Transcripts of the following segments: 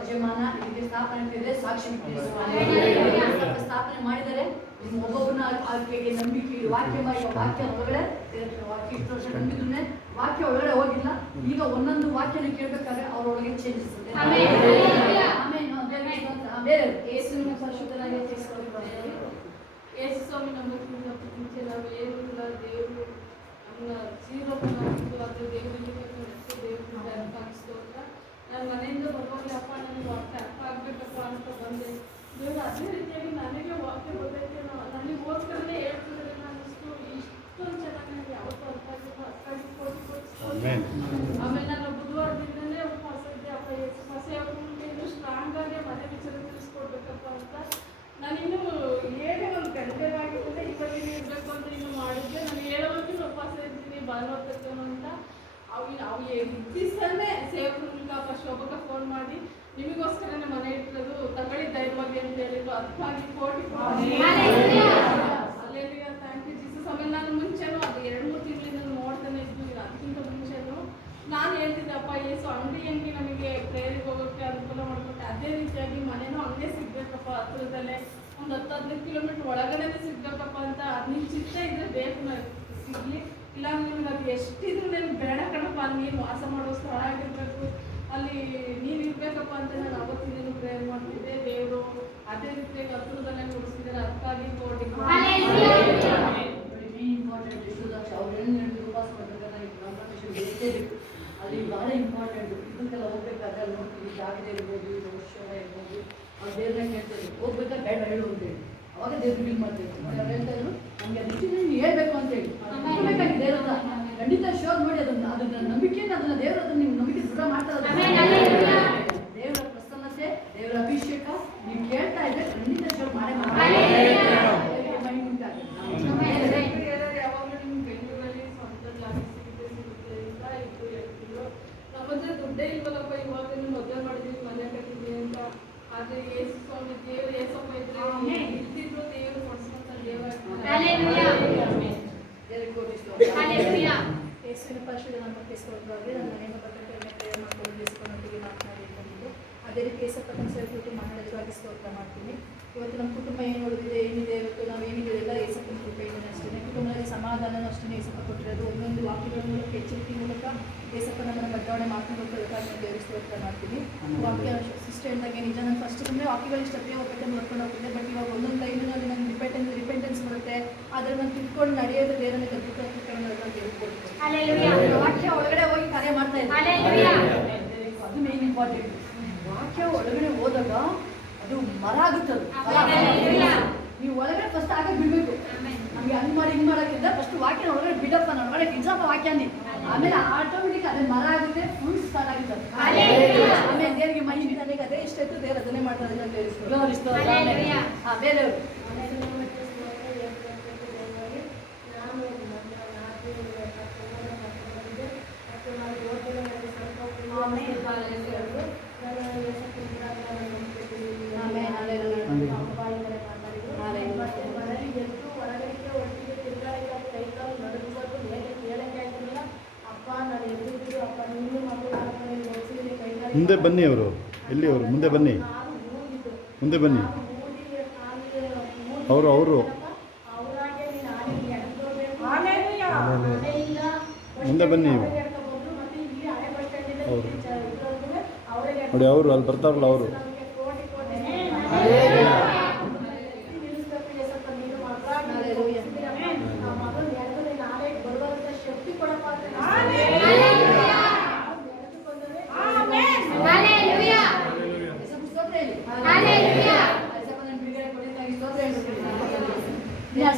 ಯಜಮಾನ ಇದಕ್ಕೆ ಸ್ಥಾಪನೆ ಸಾಕ್ಷಿ ಸ್ಥಾಪನೆ ಮಾಡಿದರೆ ಒಬ್ಬೊಬ್ಬನ ಆಕೆಗೆ ನಂಬಿಕೆ ವಾಕ್ಯ ಒಳಗಡೆ ವಾಕ್ಯ ಇಷ್ಟು ವರ್ಷ ನಂಬಿದ್ರೆ ವಾಕ್ಯ ಒಳಗಡೆ ಹೋಗಿಲ್ಲ. ಈಗ ಒಂದೊಂದು ವಾಕ್ಯನ ಕೇಳಬೇಕಾದ್ರೆ ಅವ್ರೊಳಗೆ ಚೇಂಜಸ್ ಬೇರೆ ಯೇಸುವಿನ ಪರಿಶುದ್ಧರಾಗಿ ಯೇಸು ಸ್ವಾಮಿ ನಂಬಿಕೆಯಿಂದ ಮುಂಚೆ ನಾವು ಏನು ಇಲ್ಲ, ದೇವರು ನಮ್ಮ ಜೀರೋ ಅದು ದೇವರಿಗೆ ಸ್ತೋತ್ರ. ನಾನು ಮನೆಯಿಂದ ಬರುವಾಗ ಅಪ್ಪ ನನಗೆ ವಾಕ್ಯ ಅರ್ಥ ಆಗ್ಬೇಕಪ್ಪ ಅಂತ ಬಂದೆ. ದೇವರು ಅದೇ ರೀತಿಯಾಗಿ ನನಗೆ ವಾಕ್ಯ ಗೊತ್ತೈತೆ, ನನಗೆ ಓದ್ಕರೇ ಹೇಳ್ತಿದ್ರೆ ನಾನು ಇಷ್ಟೊಂದು ಚೆನ್ನಾಗಿ ನನಗೆ ಯಾವತ್ತೂ ಅರ್ಥ ಆಗಿಲ್ಲ. ಆಮೇಲೆ ನಾನು ಬುಧವಾರದಿಂದಲೇ ಉಪವಾಸ ಇದ್ದೆ. ಅಪ್ಪ ಹೊಸೆ ಇನ್ನೂ ಸ್ಟ್ರಾಂಗ್ ಆಗಿ ಮನೆ ವಿಚಾರ ತಿಳಿಸ್ಕೊಡ್ಬೇಕಪ್ಪ ಅಂತ ನಾನಿನ್ನೂ ಹೇಗೆ ಒಂದು ಗಂಟೆಗಾಗಿದ್ದರೆ ಇವಾಗ ಇರಬೇಕು ಅಂತ ಇನ್ನೂ ಮಾಡಿದ್ದೆ. ನಾನು ಹೇಳೋವರೆಗೂ ಉಪವಾಸ ಇದ್ದೀನಿ ಭಾನುವಾರ ಅಂತ. ಅವು ದಿವಸನೇ ಸೇವಕರ ಮೂಲಕ ಶೋಭಕ ಫೋನ್ ಮಾಡಿ ನಿಮಗೋಸ್ಕರನೇ ಮನೆ ಇಟ್ಟಿರೋದು ತಗೊಳ್ಳಿ ಧೈರ್ಯವಾಗಿ ಅಂತ ಹೇಳಿದ್ರು. ಅದಕ್ಕಾಗಿ ಕೋಟಿ ಅಲ್ಲೆಲ್ಲಿಗೆ ಥ್ಯಾಂಕ್ ಯು ಜೀಸಸ್. ಆಮೇಲೆ ನಾನು ಮುಂಚೆನೂ ಅದು 2-3 ತಿಂಗಳಿಂದ ನೋಡ್ತಾನೆ ಇದ್ದು. ಅದಕ್ಕಿಂತ ಮುಂಚೆನೂ ನಾನು ಹೇಳ್ತಿದ್ದೆ ಅಪ್ಪ ಏಸು ಅಂಗಡಿ ನಮಗೆ ಪ್ರೇರಿಗೆ ಹೋಗೋಕ್ಕೆ ಅನುಕೂಲ ಮಾಡಿಕೊಟ್ಟೆ. ಅದೇ ರೀತಿಯಾಗಿ ಮನೇನೂ ಹಂಗೆ ಸಿಗ್ಬೇಕಪ್ಪ, ಹತ್ರದಲ್ಲೇ ಒಂದು 10-15 ಕಿಲೋಮೀಟ್ರ್ ಒಳಗಡೆ ಸಿಗ್ಬೇಕಪ್ಪ ಅಂತ. ಅದು ನಿನ್ನ ಚಿತ್ತ ಇದ್ರೆ ಬೇಕು ನನಗೆ ಸಿಗಲಿ, ಇಲ್ಲ ನಿಮ್ಗೆ ಅದು ಎಷ್ಟಿದ್ರು ನನಗೆ ಬೇಡ ಕಣಪ್ಪ, ನೀನು ವಾಸ ಮಾಡೋ ಸ್ಥಳ ಆಗಿರ್ಬೇಕು, ಅಲ್ಲಿ ನೀನು ಇರ್ಬೇಕಪ್ಪ ಅಂತ ನಾನು ಅವತ್ತಿನ ಪ್ರೇಯರ್ ಮಾಡ್ತಿದ್ದೆ. ದೇವರು ಅದೇ ರೀತಿಯಾಗಿ ಹತ್ರದಲ್ಲೇ ಕೊಡಿಸಿದ್ದಾರೆ. ಅದಕ್ಕಾಗಿ ಕೋಟಿ ಅಲ್ಲಿ ಭಾಳ ಇಂಪಾರ್ಟೆಂಟ್. ಇದಕ್ಕೆಲ್ಲ ಹೋಗ್ಬೇಕಾದ್ರೆ ಅಲ್ಲಿ ನೋಡ್ತೀವಿ ಜಾಗದೆ ಇರ್ಬೋದು, ಔಷಧ ಇರ್ಬೋದು, ಅವ್ರು ದೇವ್ರನ್ನ ಕೇಳ್ತಾರೆ ಹೋಗ್ಬೇಕಾದ್ರೆ ಬೇಡ ಹೇಳು ಅಂತೇಳಿ. ಅವಾಗ ದೇವ್ರು ಬಿಲ್ ಮಾಡ್ತೀವಿ. ಅವ್ರು ಹೇಳ್ತಾ ಇದ್ರು ನಮಗೆ ಅದಕ್ಕೆ ನೀನು ಹೇಳ್ಬೇಕು ಅಂತೇಳಿ ಬೇಕಾಗಿ ದೇವ್ರ ಖಂಡಿತ ಶೋಧ ಮಾಡಿ ಅದನ್ನ ನಂಬಿಕೆಯನ್ನು ಅದನ್ನ ದೇವ್ರ ಅದನ್ನ ನಿಮ್ಮ ನಂಬಿಕೆ ದೃಢ ಮಾಡ್ತಾರೆ. ದೇವರ ಪ್ರಸನ್ನತೆ, ದೇವರ ಅಭಿಷೇಕ ನೀವು ಕೇಳ್ತಾ ಇದ್ರೆ ಖಂಡಿತ ಶೋಧ ಮಾಡೇ ಮಾಡ್ತಾರೆ. ಯಾವಾಗಲೂ ನಿಮ್ಗೆ ಬೆಂಗಳೂರಲ್ಲಿ ಸ್ವಂತ ಜಾಗ ಸಿಗುತ್ತೆ ಅಂತ ಇತ್ತು ಹೇಳ್ತಿದ್ರು. ನಮ್ಮತ್ರ ದುಡ್ಡೇ ಇಲ್ವಲ್ಲಪ್ಪ, ಇವಾಗ ಮದುವೆ ಮಾಡಿದೀವಿ, ಮನೆ ಕಟ್ಟಿದ್ವಿ ಅಂತ. ಆದರೆ ಯೇಸು ಸ್ವಾಮಿ ದೇವರು ಏಸಪ್ಪ ಇದ್ರೆ ಇಲ್ದಿದ್ರು ದೇವರು ಕೊಡಿಸುವಂತ ದೇವರ ಯೇಸುವಿನ ಪರಿಶುದ್ಧ ನಾಮಕ್ಕೆ ಸ್ತೋತ್ರವಾಗಲಿ. ನನ್ನ ಮನೆಯನ್ನು ಪ್ರೇಯರ್ ಮಾಡ್ಕೊಂಡು ದೇಶಕೊಂಡೊಟ್ಟಿಗೆ ಮಾತನಾಡಿಕೊಂಡು ಅದೇ ರೀತಿ ಏಸಪ್ಪನ ಸೇರಿಬಿಟ್ಟು ಮನೋಜವಾಗಿ ಸ್ತೋತ್ರ ಮಾಡ್ತೀನಿ. ಇವತ್ತು ನಮ್ಮ ಕುಟುಂಬ ಏನು ಉಳಿದಿದೆ ಏನಿದೆ, ಇವತ್ತು ನಾವು ಏನಿದೆ ಎಲ್ಲ ಏಸಪ್ಪನ ಕೃಪೆಯಿಂದನೇ ಅಷ್ಟೇ. ಕುಟುಂಬದಲ್ಲಿ ಸಮಾಧಾನನೂ ಅಷ್ಟೇ ಏಸಪ್ಪ ಕೊಟ್ಟಿರೋದು. ಒಂದೊಂದು ವಾಕ್ಯಗಳ ಮೂಲಕ ಎಚ್ಚರಿಕೆ ಮೂಲಕ ಏಸಪ್ಪ ನಮ್ಮನ್ನು ಬದಲಾವಣೆ ಮಾಡ್ಕೊಂಡು ಹೋಗ್ಬೇಕಾದ್ರೆ ನಾನು ದೇವರು ಸ್ತೋತ್ರ ಮಾಡ್ತೀನಿ. ವಾಕ್ಯ ಸಿಸ್ಟರ್ ಹೇಳಿದಾಗೆ ನಿಜ ನಾನು ಫಸ್ಟ್ ಸುಮ್ಮನೆ ವಾಕ್ಯಗಳು ಇಷ್ಟಕ್ಕೆ ಹೋಗ್ಬೇಕಂತ ನೋಡ್ಕೊಂಡು ಹೋಗ್ತಿದ್ದೆ. ಬಟ್ ಇವಾಗ ಒಂದೊಂದು ಲೈನಲ್ಲಿ ನನಗೆ ರಿಪೆಂಟೆನ್ಸ್ ಬರುತ್ತೆ. ಆದರೆ ನಾನು ತಿಳ್ಕೊಂಡು ನಡೆಯೋದು ದೇವರನ್ನ ವಾಕ್ಯ ಒಳಗಡೆ ಹೋಗಿ ಕಾರ್ಯ ಮಾಡ್ತಾ ಇದ್ದೀನಿ. ಅದು ಮೇನ್ ಇಂಪಾರ್ಟೆಂಟ್. ವಾಕ್ಯ ಒಳಗಡೆ ಹೋದಾಗ ಅದು ಮರ ಆಗುತ್ತದೆ. ನೀವು ಒಳಗಡೆ ಫಸ್ಟ್ ಆಗ ಬಿಡಬೇಕು. ನಮಗೆ ಹಂಗೆ ಮಾಡಿ ಹಿಂಗೆ ಮಾಡೋಕ್ಕಿಂತ ಫಸ್ಟ್ ವಾಕ್ಯನ ಒಳಗಡೆ ಬಿಡಪ್ಪ, ನಾನು ಒಳಗಡೆ ಇಡ್ಸಪ್ಪ ವಾಕ್ಯನೇ. ಆಮೇಲೆ ಆಟೋಮೆಟಿಕ್ ಅದೇ ಮರ ಆಗುತ್ತೆ, ಫುಲ್ ಸ್ಟಾರ್ಟ್ ಆಗುತ್ತದೆ. ಆಮೇಲೆ ದೇವರಿಗೆ ಮಹಿಮೆ ನನಗೆ ಅದೇ ಇಷ್ಟ ಇತ್ತು, ದೇವರು ಅದನ್ನೇ ಮಾಡ್ತಾರೆ ಅಂತ ಬೇರೆಯವರು ಮುಂದೆ ಬನ್ನಿ, ಅವರು ಎಲ್ಲಿ ಅವರು ಮುಂದೆ ಬನ್ನಿ, ಮುಂದೆ ಬನ್ನಿ, ಅವರು ಮುಂದೆ ಬನ್ನಿ. ಅವರು ನೋಡಿ, ಅವರು ಅಲ್ಲಿ ಬರ್ತಾರಲ್ಲ ಅವರು.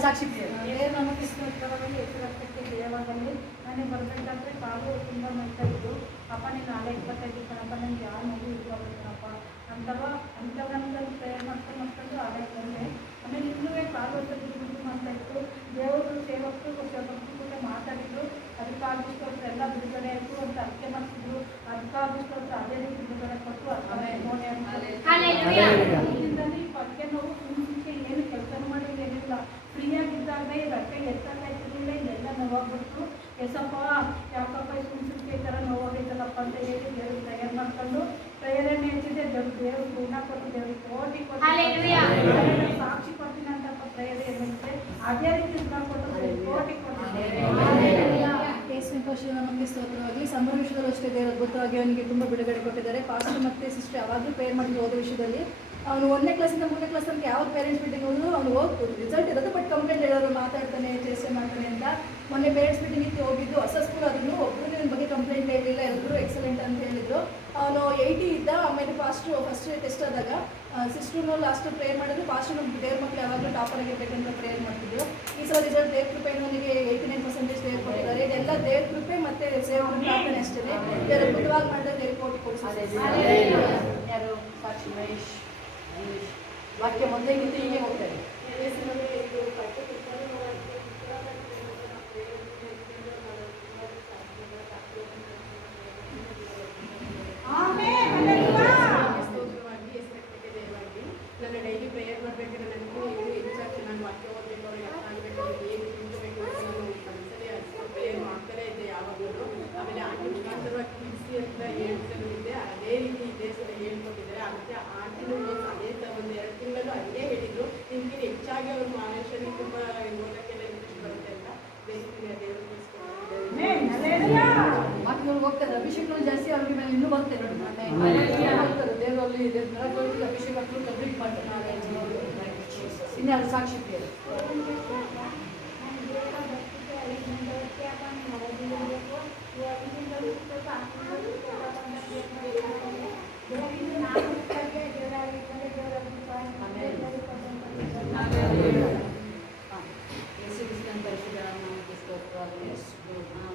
ಸಾಕ್ಷಿ ನಮಗೆ ಹೆಸರಕ್ಕೆ ದೇವಾದಲ್ಲಿ ನನಗೆ ಬರಬೇಕಾದ್ರೆ ಕಾಲು ತುಂಬ ನೋಡ್ತಾ ಇದ್ದು. ಅಪ್ಪ ನೀನು ನಾಳೆ 25 ಕಣಪ್ಪ, ನನಗೆ ಯಾರು ಮಗು ಇಟ್ಕೊಳ್ಬೇಕಪ್ಪ ಅಂಥವ್ರಂತ ಪ್ರೇಯರ್ ಮಾಡ್ಕೊಂಡು ಆಲೇ ಬಂದೆ. ಆಮೇಲೆ ಇನ್ನೂ ಕಾಲು ಹೊತ್ತು ಮಾಡ್ತಾ ಇತ್ತು. ದೇವರು ಸೇವಕರು ಕೂಡ ಮಾತಾಡಿದ್ರು. ಅದಕ್ಕಾಗಿಷ್ಟು ಎಲ್ಲ ಬಿಡುಗಡೆ ಆಯಿತು ಅಂತ ಅರ್ಕೆ ಮಾಡ್ತಿದ್ರು. ಅದಕ್ಕಾಗಿಷ್ಟು ಅದೇ ರೀತಿ ಬಿಡುಗಡೆ ಕೊಟ್ಟು ಇದರಿಂದಲೇ ಈ ಪಕ್ಕೆ ನೋವು ಮುಂಚೆ ಏನು ಕೆಲಸ ಮಾಡೋದು ಏನಿಲ್ಲ. ಫ್ರೀಯಾಗಿದ್ದಾಗ ರೊಕ್ಕ ಎತ್ತಕ್ಕಾಯ್ತಿರಲಿಲ್ಲ, ಇದೆಲ್ಲ ನೋವಾಗ್ಬಿಟ್ಟು ಎಸಪ್ಪ ಯಾಕಪ್ಪ ಈ ಥರ ನೋವಾಗೈತಲ್ಲಪ್ಪ ಅಂತ ಹೇಳಿ ದೇವ್ರಿಗೆ ಅದ್ಭುತವಾಗಿ ಅವನಿಗೆ ತುಂಬ ಬಿಡುಗಡೆ ಕೊಟ್ಟಿದ್ದಾರೆ. ಪಾಸ್ಟರ್ ಮತ್ತು ಸಿಸ್ಟರ್ ಯಾವಾಗಲೂ ಪ್ರೇಯರ್ ಮಾಡಿ ಹೋದ ವಿಷಯದಲ್ಲಿ ಅವನು 1ನೇ ಕ್ಲಾಸಿಂದ 3ನೇ ಕ್ಲಾಸ್ ತನಕ ಯಾವ ಪೇರೆಂಟ್ಸ್ ಮೀಟಿಂಗ್ ಹೋದ್ರು ಅವ್ನು ಹೋಗಿ ರಿಸಲ್ಟ್ ಇರೋದು, ಬಟ್ ಕಂಪ್ಲೇಂಟ್ ಹೇಳೋರು ಮಾತಾಡ್ತಾನೆ ಚೇಷ್ಟೆ ಮಾಡ್ತಾನೆ ಅಂತ. ಮೊನ್ನೆ ಪೇರೆಂಟ್ಸ್ ಮೀಟಿಂಗ್ ಇತ್ತು, ಹೋಗಿದ್ದು ಹೊಸ ಸ್ಕೂಲ್ ಆದ್ರೂ ಒಬ್ಬರು ನನ್ನ ಬಗ್ಗೆ ಕಂಪ್ಲೇಂಟ್ ಹೇಳಿಲ್ಲ, ಎಲ್ಲರೂ ಎಕ್ಸಲೆಂಟ್ ಅಂತ ಹೇಳಿದ್ರು. ಅವನು 80 ಇದ್ದ. ಆಮೇಲೆ ಫಸ್ಟ್ ಟೆಸ್ಟ್ ಆದಾಗ ಸಿಸ್ಟರ್ನು ಲಾಸ್ಟ್ ಪ್ರೇಯರ್ ಮಾಡಿದ್ರು. ಪಾಸ್ಟರ್ ನಮ್ಮ ದೇವ್ರ ಮಕ್ಕಳು ಯಾವಾಗಲೂ ಟಾಪರ್ ಆಗಿರ್ಬೇಕಂತ ಪ್ರೇಯರ್ ಮಾಡ್ತಿದ್ರು. ಈ ಸಲ ರಿಸಲ್ಟ್ ದೇವ್ರ ಕೃಪೆ ನನಗೆ 89% ದೇವ್ರು ಕೊಟ್ಟಿದ್ದಾರೆ. ಇದೆಲ್ಲ ದೇವ್ರ ಕೃಪೆ ಮತ್ತು ಸೇವಕ ಪ್ರಾರ್ಥನೆ ಅಷ್ಟೇ. ದೇವ್ರ ಅದ್ಭುತವಾಗಿ ಮಾಡಿದ್ರೆ ದೇವ್ರ ಕೋಟಿ ಕೊಡಿಸ್ತಾರೆ. ಯಾರು ಸಾಕ್ಷಿ ಮಹೇಶ್ ವಾಕ್ಯ ಮೊದಲೇಗಿತ್ತು, ಹೀಗೆ ಹೋಗ್ತಾರೆ. ನನ್ನ ಡೈಲಿ ಪ್ರೇಯರ್ ಮಾಡಬೇಕಾದ್ರೆ ನನಗೆ ಹೆಚ್ಚಾಗಿ ನಾನು ವಾಕ್ಯ ಓದಬೇಕು, ಅವ್ರಿಗೆ ಅರ್ಥ ಆಗಬೇಕು, ಅವ್ರಿಗೆ ಏನು ತಿಳ್ಕೋಬೇಕು ಅಂತ ನಾನು ಮನಸ್ಸಲ್ಲಿ ಪ್ರೇಯರ್ ಮಾಡ್ತಾನೆ ಇದ್ದೆ ಯಾವಾಗಲೂ. ಆಮೇಲೆ ಆಂಟಿ ಮುಖಾಂತರವಾಗಿ ತಿಳಿಸಿ ಅಂತ ಹೇಳ್ತಿದ್ದೆ. ಅದೇ ರೀತಿ ಇದೇ ಸಲ ಹೇಳ್ಕೊಟ್ಟಿದ್ದಾರೆ. ಅದಕ್ಕೆ ಆಂಟಿನೂ ಅದೇ ಒಂದು 2 ತಿಂಗಳು ಅದೇ ಹೇಳಿದ್ರು, ನಿಮಗೆ ಹೆಚ್ಚಾಗಿ ಅವ್ರ ಮನುಷ್ಯರಿಗೆ ತುಂಬ ಓದೋಕ್ಕೆಲ್ಲ ಇಂಟ್ರೆಸ್ಟ್ ಬರುತ್ತೆ ಅಂತ. ಬೇಸಿಗೆ ದೇವರು ಮಾತಿನವ್ರು ಹೋಗ್ತಾರೆ. ಅಭಿಷೇಕಗಳು ಜಾಸ್ತಿ ಅವ್ರಿಗೆ ಮೇಲೆ ಇನ್ನೂ ಬರ್ತಾರೆ ನೋಡಿ. ಹೋಗ್ತಾರೆ ದೇವರಲ್ಲಿ ಅಭಿಷೇಕ ಕಂಪ್ಲೀಟ್ ಮಾಡ್ತಾರೆ. ಇನ್ಯಾರು ಸಾಕ್ಷಿ ಪ್ರಿಯರು?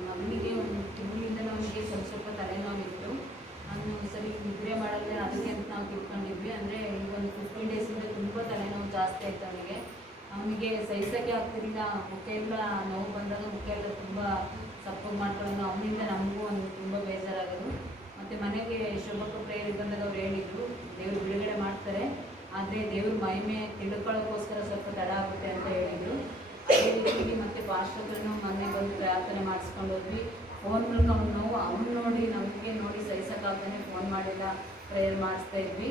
ನಮಗೆ ಒಂದು ತಿಂಗಳಿಂದ ನಮಗೆ ಸ್ವಲ್ಪ ತಲೆನೋವಿತ್ತು. ನಾನು ಸರಿ ನಿದ್ರೆ ಮಾಡಲ್ಲ, ಅದಕ್ಕೆ ಅಂತ ನಾವು ತಿಳ್ಕೊಂಡಿದ್ವಿ. ಅಂದರೆ ಈಗ ಒಂದು 15 ಡೇಸಿಂದ ತುಂಬ ತಲೆನೋವು ಜಾಸ್ತಿ ಆಯಿತು ಅವನಿಗೆ ಸಹಿಸೋಕ್ಕೆ ಆಗ್ತಿರಲಿಲ್ಲ. ಮುಖ ಎಲ್ಲ ನೋವು ಬಂದಾಗ ಮುಖ ಎಲ್ಲ ತುಂಬ ಸಪ್ಪಗೆ ಮಾಡ್ಕೊಳ್ಳೋದು. ಅವನಿಂದ ನಮಗೂ ಒಂದು ತುಂಬ ಬೇಜಾರಾಗೋದು. ಮತ್ತು ಮನೆಗೆ ಶುಭಕ ಪ್ರೇಯರಿಗೆ ಬಂದಾಗ ಅವ್ರು ಹೇಳಿದರು ದೇವರು ಬಿಡುಗಡೆ ಮಾಡ್ತಾರೆ, ಆದರೆ ದೇವ್ರ ಮಹಿಮೆ ತಿಳ್ಕೊಳ್ಳೋಕ್ಕೋಸ್ಕರ ಸ್ವಲ್ಪ ತಡ ಆಗುತ್ತೆ ಅಂತ ಹೇಳಿದರು. ಅದೇ ರೀತಿ ಮತ್ತು ಪಾಸ್ಟರ್ಗಳನ್ನು ಮೊನ್ನೆ ಬಂದು ಪ್ರಾರ್ಥನೆ ಮಾಡಿಸ್ಕೊಂಡು ಹೋದ್ವಿ. ಫೋನ್ ಮೂಲಕ ಅವ್ನು ನೋಡಿ ನಮಗೆ ನೋಡಿ ಸಹಿಸೋಕ್ಕಾಗ್ದೇ ಫೋನ್ ಮಾಡಿಲ್ಲ, ಪ್ರೇಯರ್ ಮಾಡಿಸ್ತಾ ಇದ್ವಿ.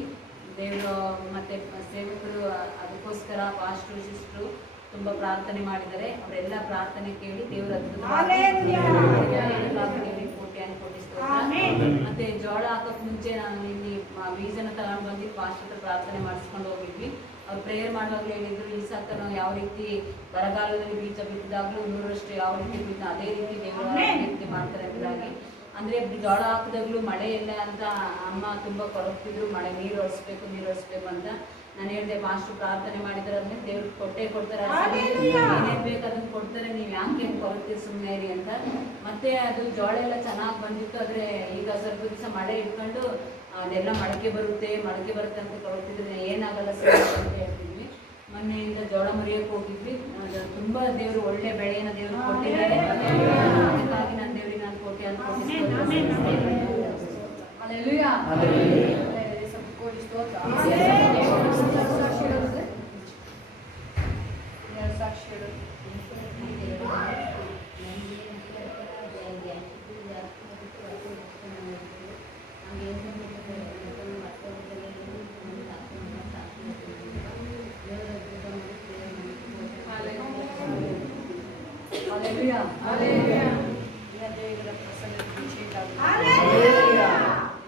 ದೇವರು ಮತ್ತು ಸೇವಕರು ಅದಕ್ಕೋಸ್ಕರ ಪಾಸ್ಟರು ಸಿಸ್ಟರು ತುಂಬ ಪ್ರಾರ್ಥನೆ ಮಾಡಿದ್ದಾರೆ. ಅವರೆಲ್ಲ ಪ್ರಾರ್ಥನೆ ಕೇಳಿ ದೇವರು ಮತ್ತೆ ಜೋಳ ಹಾಕೋಕ್ಕೆ ಮುಂಚೆ ನಾನು ಇಲ್ಲಿ ಬೀಜನ ತಗೊಂಡು ಬಂದು ಪಾಸ್ಟರ್ ಪ್ರಾರ್ಥನೆ ಮಾಡಿಸ್ಕೊಂಡು ಹೋಗಿದ್ವಿ. ಅವ್ರು ಪ್ರೇಯರ್ ಮಾಡುವಾಗಲೂ ಹೇಳಿದ್ರು, ಈ ಸತ್ತ ನಾವು ಯಾವ ರೀತಿ ಬರಗಾಲದಲ್ಲಿ ಬೀಜ ಬಿತ್ತಿದಾಗಲೂ 100ರಷ್ಟು ಯಾವ ರೀತಿ ಬಿತ್ತು ಅದೇ ರೀತಿ ದೇವರು ರೀತಿ ಮಾಡ್ತಾರೆ ಅಂತಾಗಿ. ಅಂದರೆ ಜೋಳ ಹಾಕಿದಾಗಲೂ ಮಳೆ ಇಲ್ಲ ಅಂತ ಅಮ್ಮ ತುಂಬ ಕೊರಗ್ತಿದ್ರು, ಮಳೆ ನೀರು ಹರಿಸ್ಬೇಕು ಅಂತ. ನಾನು ಹೇಳಿದೆ ಪಾಸ್ಟರ್ ಪ್ರಾರ್ಥನೆ ಮಾಡಿದ್ರೆ ಆದ್ಮೇಲೆ ದೇವ್ರು ಕೊಟ್ಟೇ ಕೊಡ್ತಾರೆ, ಏನೇನು ಬೇಕು ಅದನ್ನು ಕೊಡ್ತಾರೆ, ನೀವು ಯಾಕೆ ಕೊರಗ್ತೀರಿ ಸುಮ್ಮನೆ ಇರಿ ಅಂತ. ಮತ್ತೆ ಅದು ಜೋಳ ಎಲ್ಲ ಚೆನ್ನಾಗಿ ಬಂದಿತ್ತು. ಆದರೆ ಈಗ ಸ್ವಲ್ಪ ದಿವಸ ಮಳೆ ಇಟ್ಕೊಂಡು ಅದೆಲ್ಲ ಮೊಳಕೆ ಬರುತ್ತೆ ಅಂತ ಕೊರಗ್ತಿದ್ರೆ ಏನಾಗಲ್ಲ ಸರ್ ಅಂತ ಹೇಳ್ತಿದ್ವಿ. ಮೊನ್ನೆಯಿಂದ ಜೋಳ ಮುರಿಯೋಕ್ಕೆ ಹೋಗಿದ್ವಿ. ತುಂಬ ದೇವರು ಒಳ್ಳೆ ಬೆಳೆಯನ್ನು ದೇವರು ಕೊಟ್ಟಿದ್ದಾರೆ. ಅದಕ್ಕಾಗಿ ನಾನು ದೇವರಿಗೆ ನಾನು ಕೋಟಿ ಅಂತ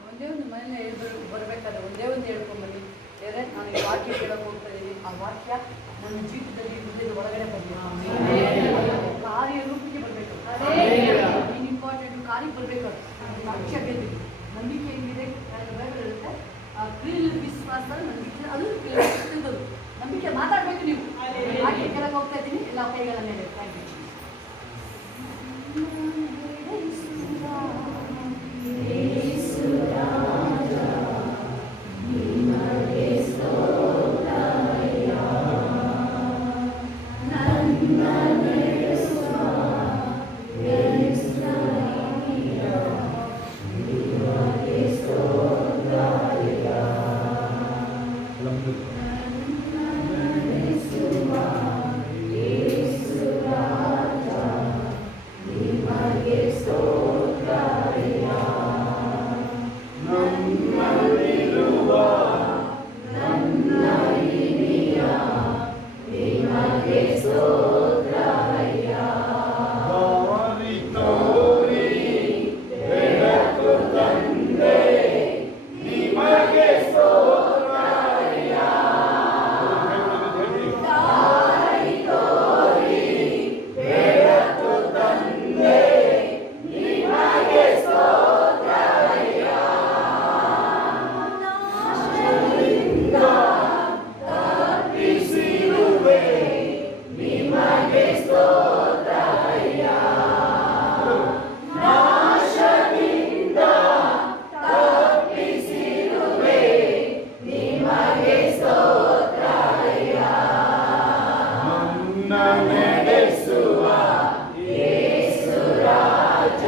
ಒಂದೇ ಒಂದು ಮನೇಲಿ ಬರಬೇಕಾದ್ರೆ ಒಂದೇ ಒಂದು ಹೇಳ್ಕೊಂಬನ್ನಿ, ಬೇರೆ ನಾನು ಈ ವಾಕ್ಯ ಕೇಳಕ್ಕೆ ಹೋಗ್ತಾ ಇದ್ದೀನಿ. ಆ ವಾಕ್ಯ ನನ್ನ ಜೀವಿತದಲ್ಲಿ ಹೃದಯದ ಒಳಗಡೆ ಬರಬೇಕು, ಕಾರ್ಯ ರೂಪಕ್ಕೆ ಬರಬೇಕು. ಏನು ಇಂಪಾರ್ಟೆಂಟ್ ಕಾರ್ಯಕ್ಕೆ ಬರಬೇಕು. ಸಾಕ್ಷ್ಯ ಗೆದ್ದಿದ್ದು ನಂಬಿಕೆ ಹೆಂಗಿದೆ ಬೈಬಲ್ ಇರುತ್ತೆ. ಕ್ರಿಯೆ ವಿಶ್ವಾಸ ನಂಬಿಕೆ ಅದು ತಿಳ್ಬೋದು. ನಂಬಿಕೆ ಮಾತಾಡಬೇಕು. ನೀವು ವಾಕ್ಯ ಕೇಳಕ್ಕೆ ಹೋಗ್ತಾ ಇದ್ದೀನಿ. ಎಲ್ಲ ಕೈಗಳ ಮೇಲೆ ಥ್ಯಾಂಕ್ ಯು. ಸ್ತೋತ್ರ ನಡೆಸುವ ಯೇಸು ರಾಜ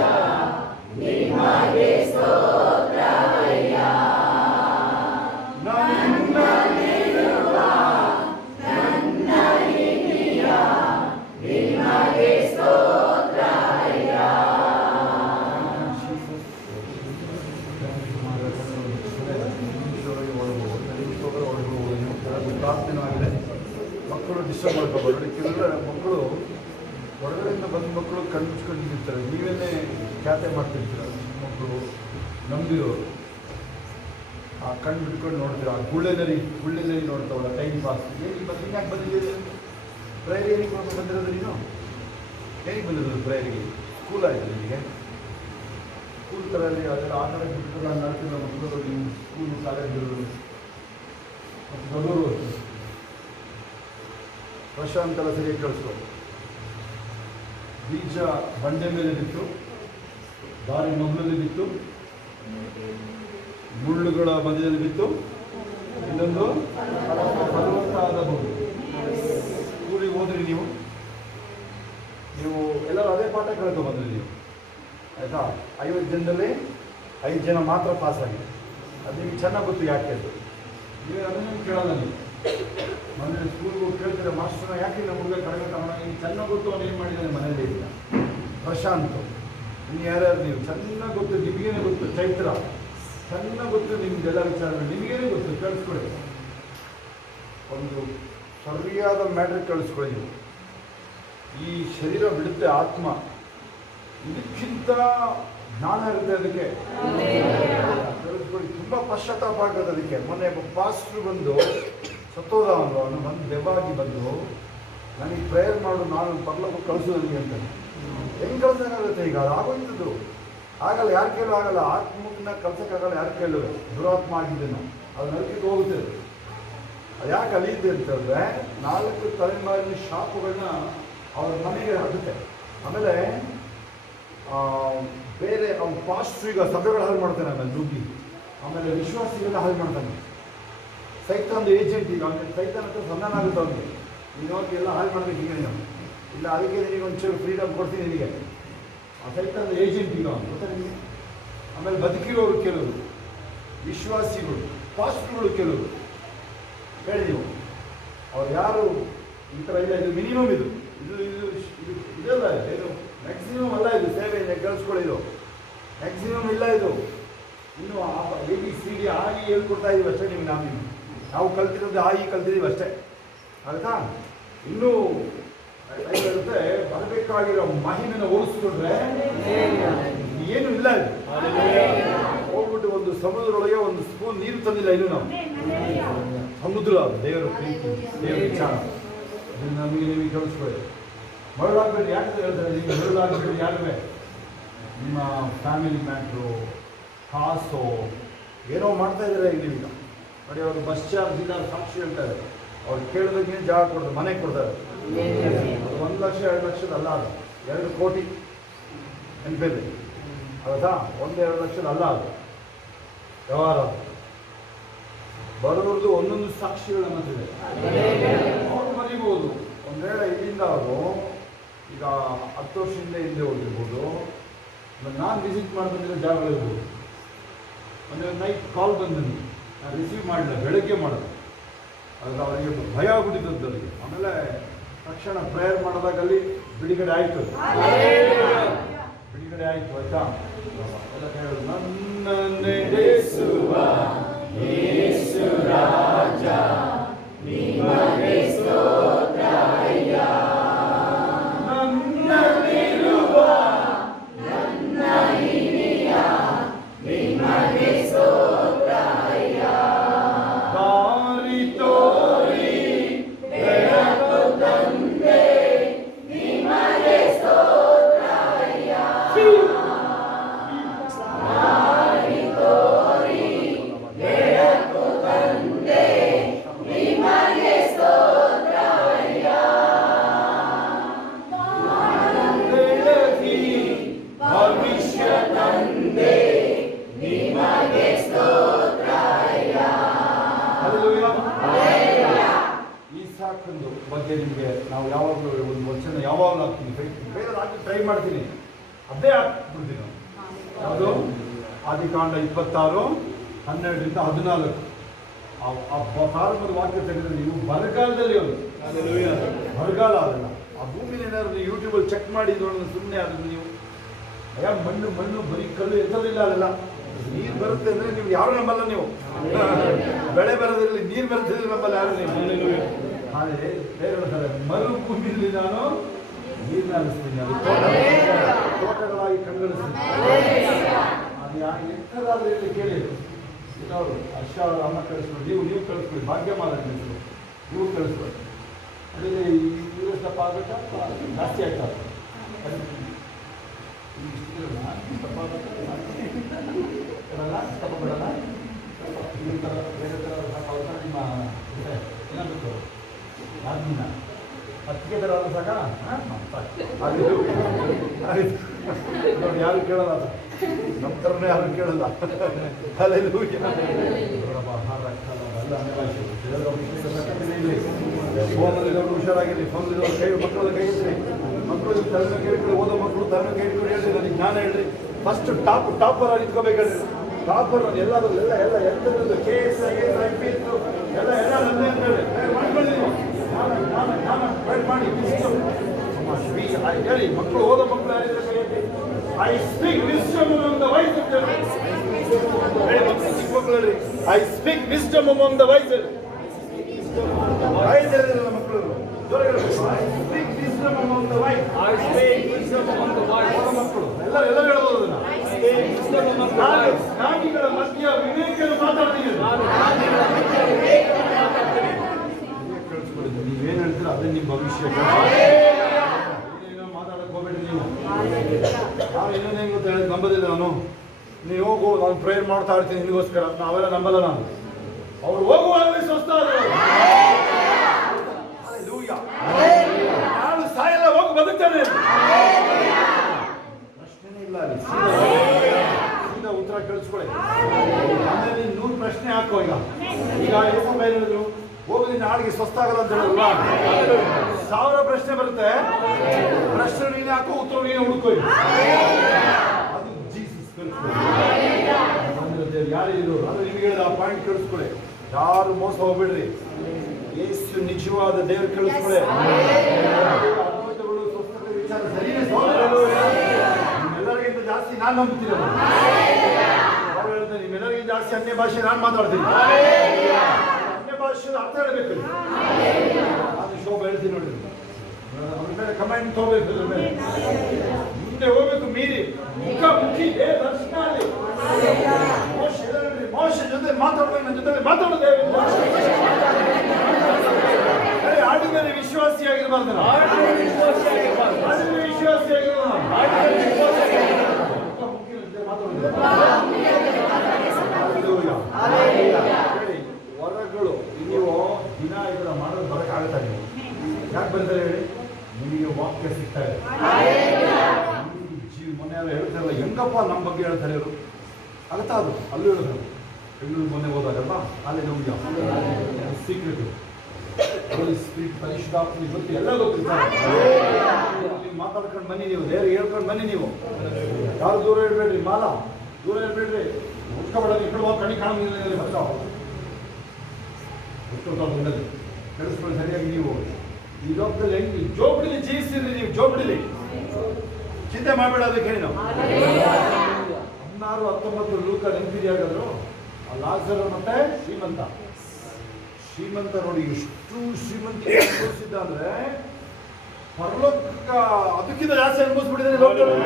ನಿಮಗೆ ಸ್ತೋತ್ರವಯ್ಯ. ನನ್ನಲ್ಲಿರುವ ನನ್ನ ಹಿರಿಯ ನಿಮಗೆ ಸ್ತೋತ್ರವಯ್ಯ. ಪ್ರಾರ್ಥನೆ ಮಕ್ಕಳು ಡಿಸ್ಟರ್ಬ್ ಮಾಡ್ಕೋಬಾರ್ದು. ಕೆಲವರ ಮಕ್ಕಳು ಹೊರಗಡೆಯಿಂದ ಬಂದ ಮಕ್ಕಳು ಕಣ್ಣು ಮುಚ್ಕೊಂಡಿರ್ತಾರೆ, ನೀವೇನೇ ಖ್ಯಾತೆ ಮಾಡ್ತಿರ್ತೀರ. ಮಕ್ಕಳು ನಂಬಿರೋರು ಆ ಕಣ್ಣು ಬಿಟ್ಕೊಂಡು ನೋಡ್ತೀರ, ಆ ಗುಳ್ಳೆನರಿ ನೋಡ್ತಾವಲ್ಲ, ಟೈಮ್ ಪಾಸ್. ಏನಕ್ಕೆ ಯಾಕೆ ಬಂದಿದ್ದೀರಿ? ಪ್ರೈರಿ ಏನಕ್ಕೆ ಬಂದಿರೋದು? ನೀನು ಏನಕ್ಕೆ ಬಂದಿರೋದು ಪ್ರೈರಿಗೆ? ಸ್ಕೂಲ್ ಆಯಿತು ನಿಮಗೆ? ಸ್ಕೂಲ್ ಥರಲ್ಲಿ ಅದೆಲ್ಲ ಆ ಥರ ಬಿಟ್ಟು ನಡ್ತಿರೋ ಮಕ್ಕಳು ನೀವು ಸ್ಕೂಲು ಕಾಲೇಜು ಮತ್ತು ದೊಡ್ಡವರು ಅಷ್ಟೇ. ಪ್ರಶಾಂತರ ಸರಿಯಾಗಿ ಕಳಿಸ್ಕೊ. ಬೀಜ ಬಂಡೆ ಮೇಲೆ ಬಿತ್ತು, ದಾರಿ ಮಗ್ಲಲ್ಲಿ ಬಿತ್ತು, ಮುಳ್ಳುಗಳ ಮಧ್ಯದಲ್ಲಿ ಬಿತ್ತು, ಇನ್ನೊಂದು ಫಲವತ್ತಾದ ಭೂಮಿ. ಊರಿಗೆ ಹೋದ್ರಿ ನೀವು ಎಲ್ಲರೂ ಅದೇ ಪಾಠ ಕೇಳ್ಕೊಂಡ್ಬಂದ್ರಿ ನೀವು, ಆಯಿತಾ? 50 ಜನದಲ್ಲಿ 5 ಜನ ಮಾತ್ರ ಪಾಸ್ ಆಗಿದೆ. ಅದು ನಿಮ್ಗೆ ಚೆನ್ನಾಗಿ ಗೊತ್ತು ಯಾಕೆ ಅದು. ನೀವೇ ಅದನ್ನೇನು ಕೇಳಲ್ಲ. ನೀವು ಮನೇಲಿ ಸ್ಕೂಲ್ಗೆ ಹೋಗಿ ಕೇಳ್ತೀರ, ಮಾಸ್ಟರ್ನ ಯಾಕೆ ನಮ್ಮ ಹುಡುಗ ಕಡಿಮೆ ತಗೊಂಡ? ನಿಮ್ಗೆ ಚೆನ್ನಾಗಿ ಗೊತ್ತು ಅವನು ಏನು ಮಾಡಿದ್ದಾನೆ ಮನೇಲಿ ಇಲ್ಲ. ಪ್ರಶಾಂತ್, ಇನ್ನು ಯಾರ್ಯಾರು ನೀವು ಚೆನ್ನಾಗಿ ಗೊತ್ತು, ನಿಮಗೇನೆ ಗೊತ್ತು. ಚೈತ್ರ ಚೆನ್ನಾಗಿ ಗೊತ್ತು, ನಿಮ್ಗೆಲ್ಲ ವಿಚಾರಗಳು ನಿಮಗೇನೆ ಗೊತ್ತು. ಕೇಳಿಸ್ಕೊಳ್ಳಿ, ಒಂದು ಸರಿಯಾದ ಮ್ಯಾಟ್ರ್ ಕೇಳಿಸ್ಕೊಳ್ಳಿ. ನೀವು ಈ ಶರೀರ ಬಿಡುತ್ತೆ, ಆತ್ಮ ಇದಕ್ಕಿಂತ ಜ್ಞಾನ ಇರುತ್ತೆ. ಅದಕ್ಕೆ ಕೇಳಿಸ್ಕೊಳ್ಳಿ, ತುಂಬ ಪಶ್ಚಾತ್ತಾಪ ಆಗೋದು ಅದಕ್ಕೆ. ಮೊನ್ನೆ ಪಾಸ್ಟ್ರು ಬಂದು ಸತ್ತೋದ ಅವನು ಬಂದು ದೆವ್ವಾಗಿ ಬಂದು ನನಗೆ ಪ್ರೇಯರ್ ಮಾಡು, ನಾನು ಪರ್ಲೋಕ ಕಳಿಸು ನನಗೆ ಅಂತ. ಹೆಂಗೆ ಕಳ್ಸೋಕ್ಕಾಗುತ್ತೆ? ಈಗ ಅದು ಆಗೋಯ್ತದ್ದು. ಆಗಲ್ಲ, ಯಾರು ಕೇಳೋ ಆಗಲ್ಲ. ಆತ್ಮನ್ನ ಕಳ್ಸೋಕ್ಕಾಗಲ್ಲ, ಯಾರು ಕೇಳುವೆ? ದುರಾತ್ಮ ಆಗಿದೆ ನಾವು, ಅದು ನರಕಕ್ಕೆ ಹೋಗುತ್ತೆ. ಅದು ಯಾಕೆ ಅಲಿಯುತ್ತೆ ಅಂತಂದರೆ 4 ತಲೆಮಾರಿನ ಶಾಪುಗಳನ್ನ ಅವ್ರ ಮನೆಗೆ ಆಗುತ್ತೆ. ಆಮೇಲೆ ಬೇರೆ ಅವ್ನು ಪಾಸ್ಟ್ರು ಈಗ ಸಭೆಗಳು ಹಾಳು ಮಾಡ್ತಾನೆ, ಆಮೇಲೆ ದುಡ್ಡಿ, ಆಮೇಲೆ ವಿಶ್ವಾಸಿಗಳನ್ನ ಹಾಳು ಮಾಡ್ತಾನೆ. ಸೈತಾನದ ಏಜೆಂಟ್. ಈಗ ಅವನಿಗೆ ಸೈತಾನ ಹತ್ರ ಸಂಧಾನ ಅವನಿಗೆ, ನೀನು ಹೋಗಿ ಎಲ್ಲ ಹಾಳು ಮಾಡಬೇಕು ಈಗ ನೀನು, ಇಲ್ಲ ಅದಕ್ಕೆ ನಿನಗೆ ಒಂಚೂರು ಫ್ರೀಡಮ್ ಕೊಡ್ತೀನಿ ನಿನಗೆ. ಆ ಸೈತಾನದ ಏಜೆಂಟ್ ಈಗ ಅವನು, ಗೊತ್ತಾ ನಿಮಗೆ? ಆಮೇಲೆ ಬದುಕಿರೋರು ಕೆಲವರು, ವಿಶ್ವಾಸಿಗಳು, ಪಾಸ್ಟ್ರುಗಳು ಕೆಲವರು. ಹೇಳಿ ನೀವು ಅವ್ರು ಯಾರು ಈ ಥರ ಇಲ್ಲ. ಇದು ಮಿನಿಮಮ್, ಇದು ಇದು ಇದು ಇದು ಇದೆಲ್ಲ ಇದು ಮ್ಯಾಕ್ಸಿಮಮ್ ಅಲ್ಲ. ಇದು ಸೇವೆ ಕೇಳಿಸ್ಕೊಳ್ಳಿದು ಮ್ಯಾಕ್ಸಿಮಮ್ ಇಲ್ಲ. ಇದು ಇನ್ನೂ ABCD ಆಗಿ ಹೇಳ್ಕೊಡ್ತಾ ಇದೀವಿ ಅಷ್ಟೇ ನಿಮ್ಗೆ. ನಾವು ಕಲ್ತಿರೋದು ಕಲ್ತಿದ್ದೀವಿ ಅಷ್ಟೇ, ಆಯಿತಾ? ಇನ್ನೂ ಇರುತ್ತೆ. ಬರಬೇಕಾಗಿರೋ ಮಹಿಮೆನ ಹೋಲಿಸ್ಕೊಂಡ್ರೆ ಏನು ಇಲ್ಲ. ಇದು ಹೋಗ್ಬಿಟ್ಟು ಒಂದು ಸಮುದ್ರದೊಳಗೆ ಒಂದು ಸ್ಪೂನ್ ನೀರು ತಂದಿಲ್ಲ ಇನ್ನೂ ನಾವು. ಸಮುದ್ರ ದೇವರ ಪ್ರೀತಿ, ದೇವರ ವಿಚಾರ, ಅದನ್ನು ನಮಗೆ ನಿಮಗೆ ಕೇಳಿಸ್ಕೊಳ್ಳಿ. ಮರಳಾಗಬೇಡಿ. ಯಾಕೆ ಹೇಳ್ತಾರೆ ನಿಮಗೆ ಮರಳಾಗಬೇಡಿ? ಯಾರುವೆ ನಿಮ್ಮ ಫ್ಯಾಮಿಲಿ ಮ್ಯಾಟ್ರು, ಕಾಸು ಏನೋ ಮಾಡ್ತಾ ಇದ್ದಾರೆ ಈಗ ನೀವೀಗ. ನೋಡಿ, ಅವರು ಬಸ್ ಚಾರ್ಜ್ ಇಲ್ಲ ಸಾಕ್ಷಿ ಹೇಳ್ತಾರೆ. ಅವ್ರು ಕೇಳಿದಾಗೇನು ಜಾಗ ಕೊಡ್ತಾರೆ, ಮನೆ ಕೊಡ್ತಾರೆ. 1 ಲಕ್ಷ 2 ಲಕ್ಷದ ಅಲ್ಲ, ಅದು 2 ಕೋಟಿ ನೆನಪಿದೆ, ಹೌದಾ? 1-2 ಲಕ್ಷದ ಅಲ್ಲ ಅದು ವ್ಯವಹಾರ. ಬರೋದು ಒಂದೊಂದು ಸಾಕ್ಷಿಗಳ ಮಧ್ಯೆ ಅವ್ರು ಮರಿಬೋದು. ಒಂದು ವೇಳೆ ಇಲ್ಲಿಂದ ಅವರು ಈಗ 10 ವರ್ಷದಿಂದ ಹಿಂದೆ ಹೋಗಿರ್ಬೋದು, ನಾನು ವಿಸಿಟ್ ಮಾಡ್ಬಂದಿರೋ ಜಾಗಗಳಿರ್ಬೋದು. ಒಂದು ನೈಟ್ ಕಾಲ್ ಬಂದು ನಾನು ರಿಸೀವ್ ಮಾಡಲಿಲ್ಲ, ಬೆಳಗ್ಗೆ ಮಾಡಿದೆ. ಅದು ಅವರಿಗೆ ಭಯ ಆಗ್ಬಿಟ್ಟಿದ್ದು ಅವರಿಗೆ. ಆಮೇಲೆ ತಕ್ಷಣ ಪ್ರೇಯರ್ ಮಾಡಿದಾಗಲ್ಲಿ ಬಿಡುಗಡೆ ಆಯಿತು, ಬಿಡುಗಡೆ ಆಯಿತು, ಆಯ್ತಾ? ಎಲ್ಲ ಹೇಳೋದು, ನನ್ನ ನಡೆಸುವ ಯೇಸು ರಾಜ ನಿಮಗೆ ಸ್ತೋತ್ರವಯ್ಯ. ನನ್ನಲ್ಲಿರುವ ನನ್ನ ಹಿರಿಯ ನಿಮಗೆ ಸ್ತೋತ್ರವಯ್ಯ. ದಾರಿ ತೋರಿ ಬೆಳಕು ತಂದೆ ನಿಮಗೆ ಸ್ತೋತ್ರವಯ್ಯ. ದಾರಿ ತೋರಿ ಬೆಳಕು ತಂದೆ ನಿಮಗೆ ಸ್ತೋತ್ರ. ನಾವು ಯಾವಾಗಲೂ ಒಂದು ವಚನ ಯಾವಾಗಲೂ ಹಾಕ್ತೀನಿ, ಬೇರೆ ಹಾಕಿ ಟ್ರೈ ಮಾಡ್ತೀನಿ, ಅದೇ ಹಾಕ್ಬಿಡ್ತೀನಿ ನಾವು. ಯಾವುದು? ಆದಿಕಾಂಡ 26:12-14. ಆ ಪ್ರಾರಂಭದ ವಾಕ್ಯ ತೆಗೆದ್ರೆ ನೀವು ಬರಗಾಲದಲ್ಲಿ ಒಂದು ಬರಗಾಲ ಅದಲ್ಲ, ಆ ಭೂಮಿನ ಏನಾದ್ರು ನೀವು ಯೂಟ್ಯೂಬಲ್ಲಿ ಚೆಕ್ ಮಾಡಿದ್ರು ಸುಮ್ಮನೆ ಅದನ್ನು ನೀವು ಮಣ್ಣು ಬರೀ ಕಲ್ಲು ಎತ್ತೋದಿಲ್ಲ, ಅದೆಲ್ಲ ನೀರು ಬರುತ್ತೆ ಅಂದ್ರೆ ನೀವು ಯಾರು ನಂಬಲ್ಲ, ನೀವು ಬೆಳೆ ಬರೋದ್ರಲ್ಲಿ ನೀರು ಬರುತ್ತಿದ್ರೆ ನಂಬಲ್ಲ ಯಾರು ನೀವು. ಆದರೆ ಬೇರೆ ಹೇಳ್ತಾರೆ, ಮರುಭೂಮಿಯಲ್ಲಿ ನಾನು ನೀರನ್ನ ಹರಿಸ್ತೀನಿ, ಅದು ತೋಟಗಳಾಗಿ ಕಂಗೊಳಿಸ್ತೀನಿ. ಅದು ಎಂಥದಾದ್ರೂ ಇಲ್ಲಿ ಕೇಳಿದ್ರು ಇನ್ನವರು ಹರ್ಷ ಅಮ್ಮ ಕಳಿಸ್ಬಿಡಿ, ನೀವು ಕಳಿಸ್ಬಿಡಿ, ಭಾಗ್ಯಮಾಲ ಕಳಿಸ್ಬಿಡಿ, ನೀವು ಕಳಿಸ್ಬಿಡಿ. ಅದರಲ್ಲಿ ಇವರಷ್ಟಪ್ಪ ಆಗುತ್ತಾ ಜಾಸ್ತಿ ಆಗ್ತದೆ. ತಪ್ಪಬಿಡಲ್ಲ ಈ ಥರ ಬೇರೆ ಥರ ನಿಮ್ಮ ಏನಾಗಬೇಕು ಯಾರನ್ನ ಹತ್ತಿಗೆ ಥರ ಆದರೂ ಸಾಕ. ನೋಡಿ ಯಾರು ಕೇಳಲ್ಲ, ಅದು ನಮ್ಮ ಥರನೇ ಯಾರು ಕೇಳಲ್ಲ. ಅಲ್ಲೆಲ್ಲ ಫೋನಲ್ಲಿದ್ದವರು ಹುಷಾರಾಗಿರಲಿ, ಫೋನಲ್ಲಿದ್ದವರು ಕೈ ಮಕ್ಕಳ ಕೈ ಇಡ್ರಿ, ಮಕ್ಕಳು ತರನ ಕೇಳ್ಕೊಳ್ಳಿ, ಓದೋ ಮಕ್ಕಳು ತರನ ಕೇಳ್ಕೊಂಡು ಹೇಳ್ರಿ, ನನಗೆ ಜ್ಞಾನ ಹೇಳ್ರಿ. ಫಸ್ಟ್ ಟಾಪರ್ ನಿಂತ್ಕೋಬೇಕು ಹೇಳ್ರಿ, ಟಾಪರ್ ಎಲ್ಲಾದ್ರೂ ಎಲ್ಲ ಎಂಥದ್ದು KS IAS IPS ಎಲ್ಲ ನನ್ನೇ ಅಂತ ಹೇಳಿ ಮಾಡ್ಕೊಳ್ಳಿ ನೀವು. ಮಾಡಿ ಹೇಳಿ, ಮಕ್ಕಳು ಓದೋ ಮಕ್ಕಳು ಯಾರಿದ್ರೆ ಕಲಿಯಕ್ಕೆ I speak wisdom among the wise ಅಂತ ಹೇಳಿ ಚಿಕ್ಕ ಮಕ್ಕಳು ಹೇಳಿ, I speak wisdom among the wise. Wise ಹೇಳಿದ್ರಲ್ಲ ಮಕ್ಕಳು, ಮಕ್ಕಳು ಎಲ್ಲರೂ ಹೇಳ್ಬೋದು ಅದನ್ನ. ಜ್ಞಾನಿಗಳ ಮಧ್ಯ ವಿವೇಕರು ಮಾತಾಡ್ತೀವಿ. ನೀವೇನು ಹೇಳ್ತೀರ ಅದೇ ನಿಮ್ಮ ಭವಿಷ್ಯ. ಏನೇನೋ ಮಾತಾಡಕ್ಕೆ ಹೋಗ್ಬೇಡಿ ನೀವು. ನಾವು ಇನ್ನೊಂದು ಹೆಂಗೆ ಗೊತ್ತ ಹೇಳಿ ನಂಬೋದಿಲ್ಲ ನಾನು. ನೀವು ಹೋಗು, ನಾನು ಪ್ರೇಯರ್ ಮಾಡ್ತಾ ಇರ್ತೀನಿ ನಿಮಗೋಸ್ಕರ, ನಾವೆಲ್ಲ ನಂಬಲ್ಲ. ಅವ್ರು ಹೋಗುವಾಗಲೇ ಸ್ವಸ್ಥ ಆದರು. ನಾನು ಸಾಯಲ್ಲ, ಹೋಗಿ ಬದುಕ್ತಾನೆ, ಪ್ರಶ್ನೆನೇ ಇಲ್ಲ ಅಲ್ಲಿ. ಸೀದಾ ಉತ್ತರ ಕೇಳಿಸ್ಕೊಳ್ಳಿ. ಆಮೇಲೆ 100 ಪ್ರಶ್ನೆ ಹಾಕೋ. ಈಗ ಎಷ್ಟು ಹೇಳಿದ್ರು ಹೋಗಿ ನಾಳೆಗೆ ಸ್ವಸ್ಥ ಆಗಲ್ಲ ಅಂತ ಹೇಳಿದ್ರಲ್ಲ, 1000 ಪ್ರಶ್ನೆ ಬರುತ್ತೆ. ಪ್ರಶ್ನೆ ನೀನೇ ಹಾಕೋ, ಉತ್ತರ ನೀನೇ ಹುಡುಕೋ. ಅದು ಜೀಸಸ್ ಕಳಿಸ್ಕೊಳ್ಳಿ. ಯಾರಿದ್ರು ಅದು ನಿಮಗೆ ಹೇಳಿದ ಆ ಪಾಯಿಂಟ್ ಕೇಳಿಸ್ಕೊಳ್ಳಿ. ಯಾರು ಮೋಸ ಹೋಗ್ಬಿಡ್ರಿ, ಯೇಸು ನಿಜವಾದ ದೇವರು ಕೇಳಿಸ್ಕೊಳ್ಳಿ. ಅದ್ವೈತಗಳು ಸ್ವಸ್ಥತೆ ವಿಚಾರ ಸರಿಯೇ, ನಿಮ್ಮೆಲ್ಲರಿಗಿಂತ ಜಾಸ್ತಿ ನಾನು ನಂಬುತ್ತೀನಿ. ಅವ್ರು ಹೇಳ್ತಾರೆ ನಿಮ್ಮೆಲ್ಲರಿಗಿಂತ ಜಾಸ್ತಿ ಅನ್ಯ ಭಾಷೆ ನಾನು ಮಾತಾಡ್ತೀನಿ. ಅನ್ಯ ಭಾಷೆ ಅರ್ಥ ಹೇಳಬೇಕು. ಅದು ಶೋಭ ಹೇಳ್ತೀನಿ ನೋಡಿ, ಅವ್ರ ಮೇಲೆ ಕಮೆಂಟ್ ತಗೋಬೇಕು, ಅದ್ರ ಮೇಲೆ ಮುಂದೆ ಹೋಗ್ಬೇಕು. ಮೀರಿ ಮುಖಿ ದರ್ಶನ ಅಲ್ಲಿ ಮೋಶ ಜೊತೆ ಮಾತಾಡ್ಬೇಕು, ನನ್ನ ಜೊತೆ ಮಾತಾಡೋದೇ. ಆಡಿ ಮೇಲೆ ವಿಶ್ವಾಸಿಯಾಗಿರ್ಬಾರ್ದು, ಹೊರಗಳು ನೀವು ದಿನ ಇದರ ಮಾಡೋದು ಬರೋಕ್ಕಾಗುತ್ತಾ? ನೀವು ಯಾಕೆ ಬರ್ತಾರೆ ಹೇಳಿ? ನಿಮಗೆ ವಾಕ್ಯ ಸಿಗ್ತಾ ಇದೆ. ಮೊನ್ನೆ ಎಲ್ಲ ಹೇಳ್ತಾರಲ್ಲ, ಹೆಂಗಪ್ಪ ನಮ್ಮ ಬಗ್ಗೆ ಹೇಳ್ತಾರೆ ಇವರು, ಆಗುತ್ತಾ? ಅದು ಅಲ್ಲೂ ಹೇಳಿದ್ರು, ಬೆಂಗಳೂರು ಮೊನ್ನೆ ಹೋದಾಗಲ್ವಾ, ಅಲ್ಲಿ ನಮ್ಗೆ ಸೀಕ್ರೆಟ್ ಸ್ಪಿರಿಟ್ ಪರಿಶುದ್ಧಾತ್ಮ ಗೊತ್ತು, ಎಲ್ಲ ಗೊತ್ತಿರ್ತಾರೆ. ನೀವು ಮಾತಾಡ್ಕೊಂಡು ಬನ್ನಿ, ನೀವು ಬೇರೆ ಹೇಳ್ಕೊಂಡು ಬನ್ನಿ. ನೀವು ಯಾರು ದೂರ ಇರಬೇಡ್ರಿ, ಮಾಲ ದೂರ ಇರಬೇಡ್ರಿ, ಉಟ್ಕೊಬೇಡ. ಈ ಕಡೆ ಹೋಗಿ ಕಣಿ ಕಾಣಿಲ್ಲ ಬರ್ತಾವ ಕೆಡಿಸ್ಕೊಂಡು ಸರಿಯಾಗಿ ನೀವು ಈ ಲೋಕದಲ್ಲಿ ಹೆಂಗೆ ಜೋಬಡಿಲಿ ಜೀವಿಸಿದ್ರಿ. ನೀವು ಜೋಬಡಿಲಿ ಚಿಂತೆ ಮಾಡಬೇಡ. ಅದಕ್ಕೆ ಹೇಳಿ ನಾವು 16-19 ಲೂಕ ನೆನಪಿದೆಯಾಗಾದ್ರು ಆ ಲಾಜರ್ ಮತ್ತೆ ಶ್ರೀಮಂತ ನೋಡಿ ಎಷ್ಟು ಶ್ರೀಮಂತ ಅನುಭವಿಸಿದ್ದ ಅಂದ್ರೆ ಪರಲೋಕ ಅದಕ್ಕಿಂತ ಜಾಸ್ತಿ ಅನುಭವಿಸ್ಬಿಟ್ಟಿದ್ದಾರೆ ಲೋಕದಲ್ಲಿ.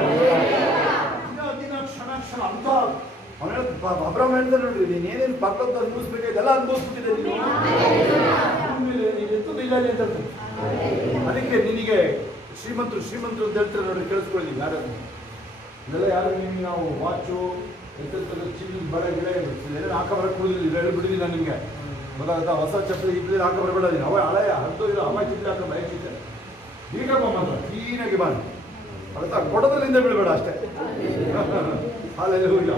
ದಿನ ಕ್ಷಣ ಅಂತ ಅವನು ಅಬ್ರಾಹ್ಮ ಹೇಳ್ತಾರೆ ನೋಡ್ರಿ, ನೀನೇನೇನು ಪರಲೋಕ ಅನುಭವಿಸ್ಬೇಕಾಯ್ತು ಅನುಭವಿಸ್ಬಿಟ್ಟಿದೆ ನೀನು. ನೀನು ಎಂತದ್ದು ಇಲ್ಲ ಅಂತ ಹೇಳ್ತಾರೆ. ಅದಕ್ಕೆ ನಿನಗೆ ಶ್ರೀಮಂತರು ಅಂತ ಹೇಳ್ತಾರೆ ನೋಡ್ರಿ, ಕೇಳಿಸ್ಕೊಳ್ಳಿ. ಯಾರು ಇದೆಲ್ಲ ಯಾರು ನಿಮ್ಗೆ ನಾವು ವಾಚು ಚಿನ್ನ ಬಡ ಗಿಡ ಏನೇನು ಹಾಕ ಬರಕ್ಕೆ ಕೊಡೋದಿಲ್ಲ, ಹೇಳ್ಬಿಟ್ಟಿದ್ದೀನಿ ನಾನು ನಿಮಗೆ. ಗೊತ್ತಾಗುತ್ತಾ? ಹೊಸ ಚಪ್ಪಲಿ ಇಬ್ಬರು ಹಾಕ ಬರಬೇಡದೀನಿ, ಅವ ಹಳೆಯ ಹದ್ದು ಇಲ್ಲ, ಅವ ಚಿತ್ರ ಹಾಕ ಬಯ ಚಿತ್ರ ಈಗಪ್ಪ ಮಾತ್ರ ಕ್ಲೀನಾಗಿ ಬಾನಿ. ಆಗುತ್ತಾ? ಕೊಡೋದ್ರಿಂದ ಬೀಳ್ಬೇಡ ಅಷ್ಟೇ. ಹಾಲೆಲೂಯಾ.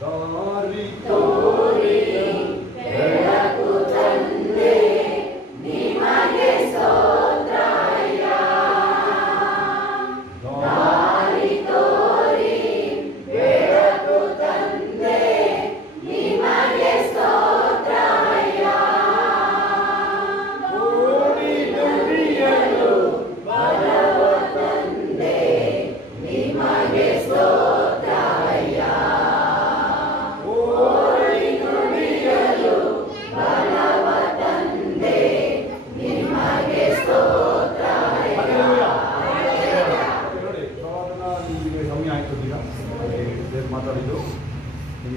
ದಾರಿ ತೋರಿ ಬೆಳಕು ತಂದೆ ನಿಮಗೆ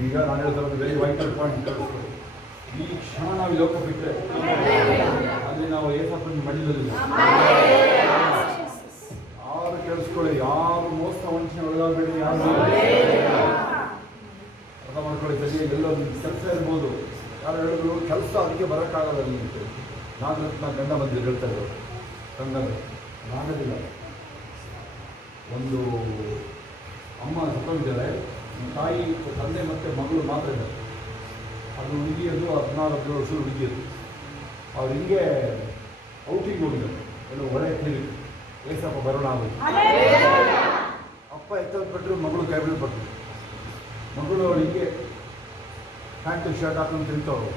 ಈಗ ನಾನು ಹೇಳ್ತಾರೆ ವೆರಿ ವೈಟಲ್ ಪಾಯಿಂಟ್ ಕಳಿಸ್ಕೊಡಿ. ಈ ಕ್ಷಣ ನಾವು ಲೋಕ ಬಿಟ್ಟರೆ ಅಲ್ಲಿ ನಾವು ಏಸಪ್ಪನ ಮಡಿಲಲ್ಲಿಲ್ಲ. ಯಾರು ಕೇಳಿಸ್ಕೊಳ್ಳಿ, ಯಾರು ಮೋಸ ವಂಚನೆ ಒಳಗಾಗಬೇಡಿ, ಯಾರು ಅರ್ಥ ಮಾಡ್ಕೊಳ್ಳಿ. ಸರಿಯಾಗಿ ಎಲ್ಲೋ ಕೆಲಸ ಇರ್ಬೋದು, ಯಾರು ಹೇಳಿದ್ರು ಕೆಲಸ ಅದಕ್ಕೆ ಬರೋಕ್ಕಾಗಲ್ಲ ನಿಮಗೆ. ನಾನು ಗಂಡ ಬಂದಿದ್ದು ಹೇಳ್ತಾ ಇದ್ರು ಗಂಡರು ನಾಗದಿಲ್ಲ. ಒಂದು ಅಮ್ಮ ಸತ್ತೋಗಿದ್ದಾರೆ, ತಾಯಿ ತಂದೆ ಮತ್ತು ಮಗಳು ಮಾತ್ರ ಇದ್ದಾರೆ. ಅದು ಹುಡುಗಿಯದು 14 ವರ್ಷದ ಹುಡುಗಿಯದು. ಅವ್ರು ಹಿಂಗೆ ಔಟಿಂಗ್ ಹೋಗಿದ್ದಾರೆ, ಎಲ್ಲೋ ಒಳ್ಳೆ ಕ್ಲಿನಿಕ್. ಏಸಪ್ಪ ಬರೋಣ ಆಗೋದು. ಅಪ್ಪ ಎತ್ತಲ್ಪಟ್ಟರು, ಮಗಳು ಕೈ ಬೀಳ್ಪಟ್ಟರು. ಮಗಳು ಅವಳು ಹಿಂಗೆ ಪ್ಯಾಂಟು ಶರ್ಟ್ ಹಾಕೊಂಡು ತಿಂತವ್ರು.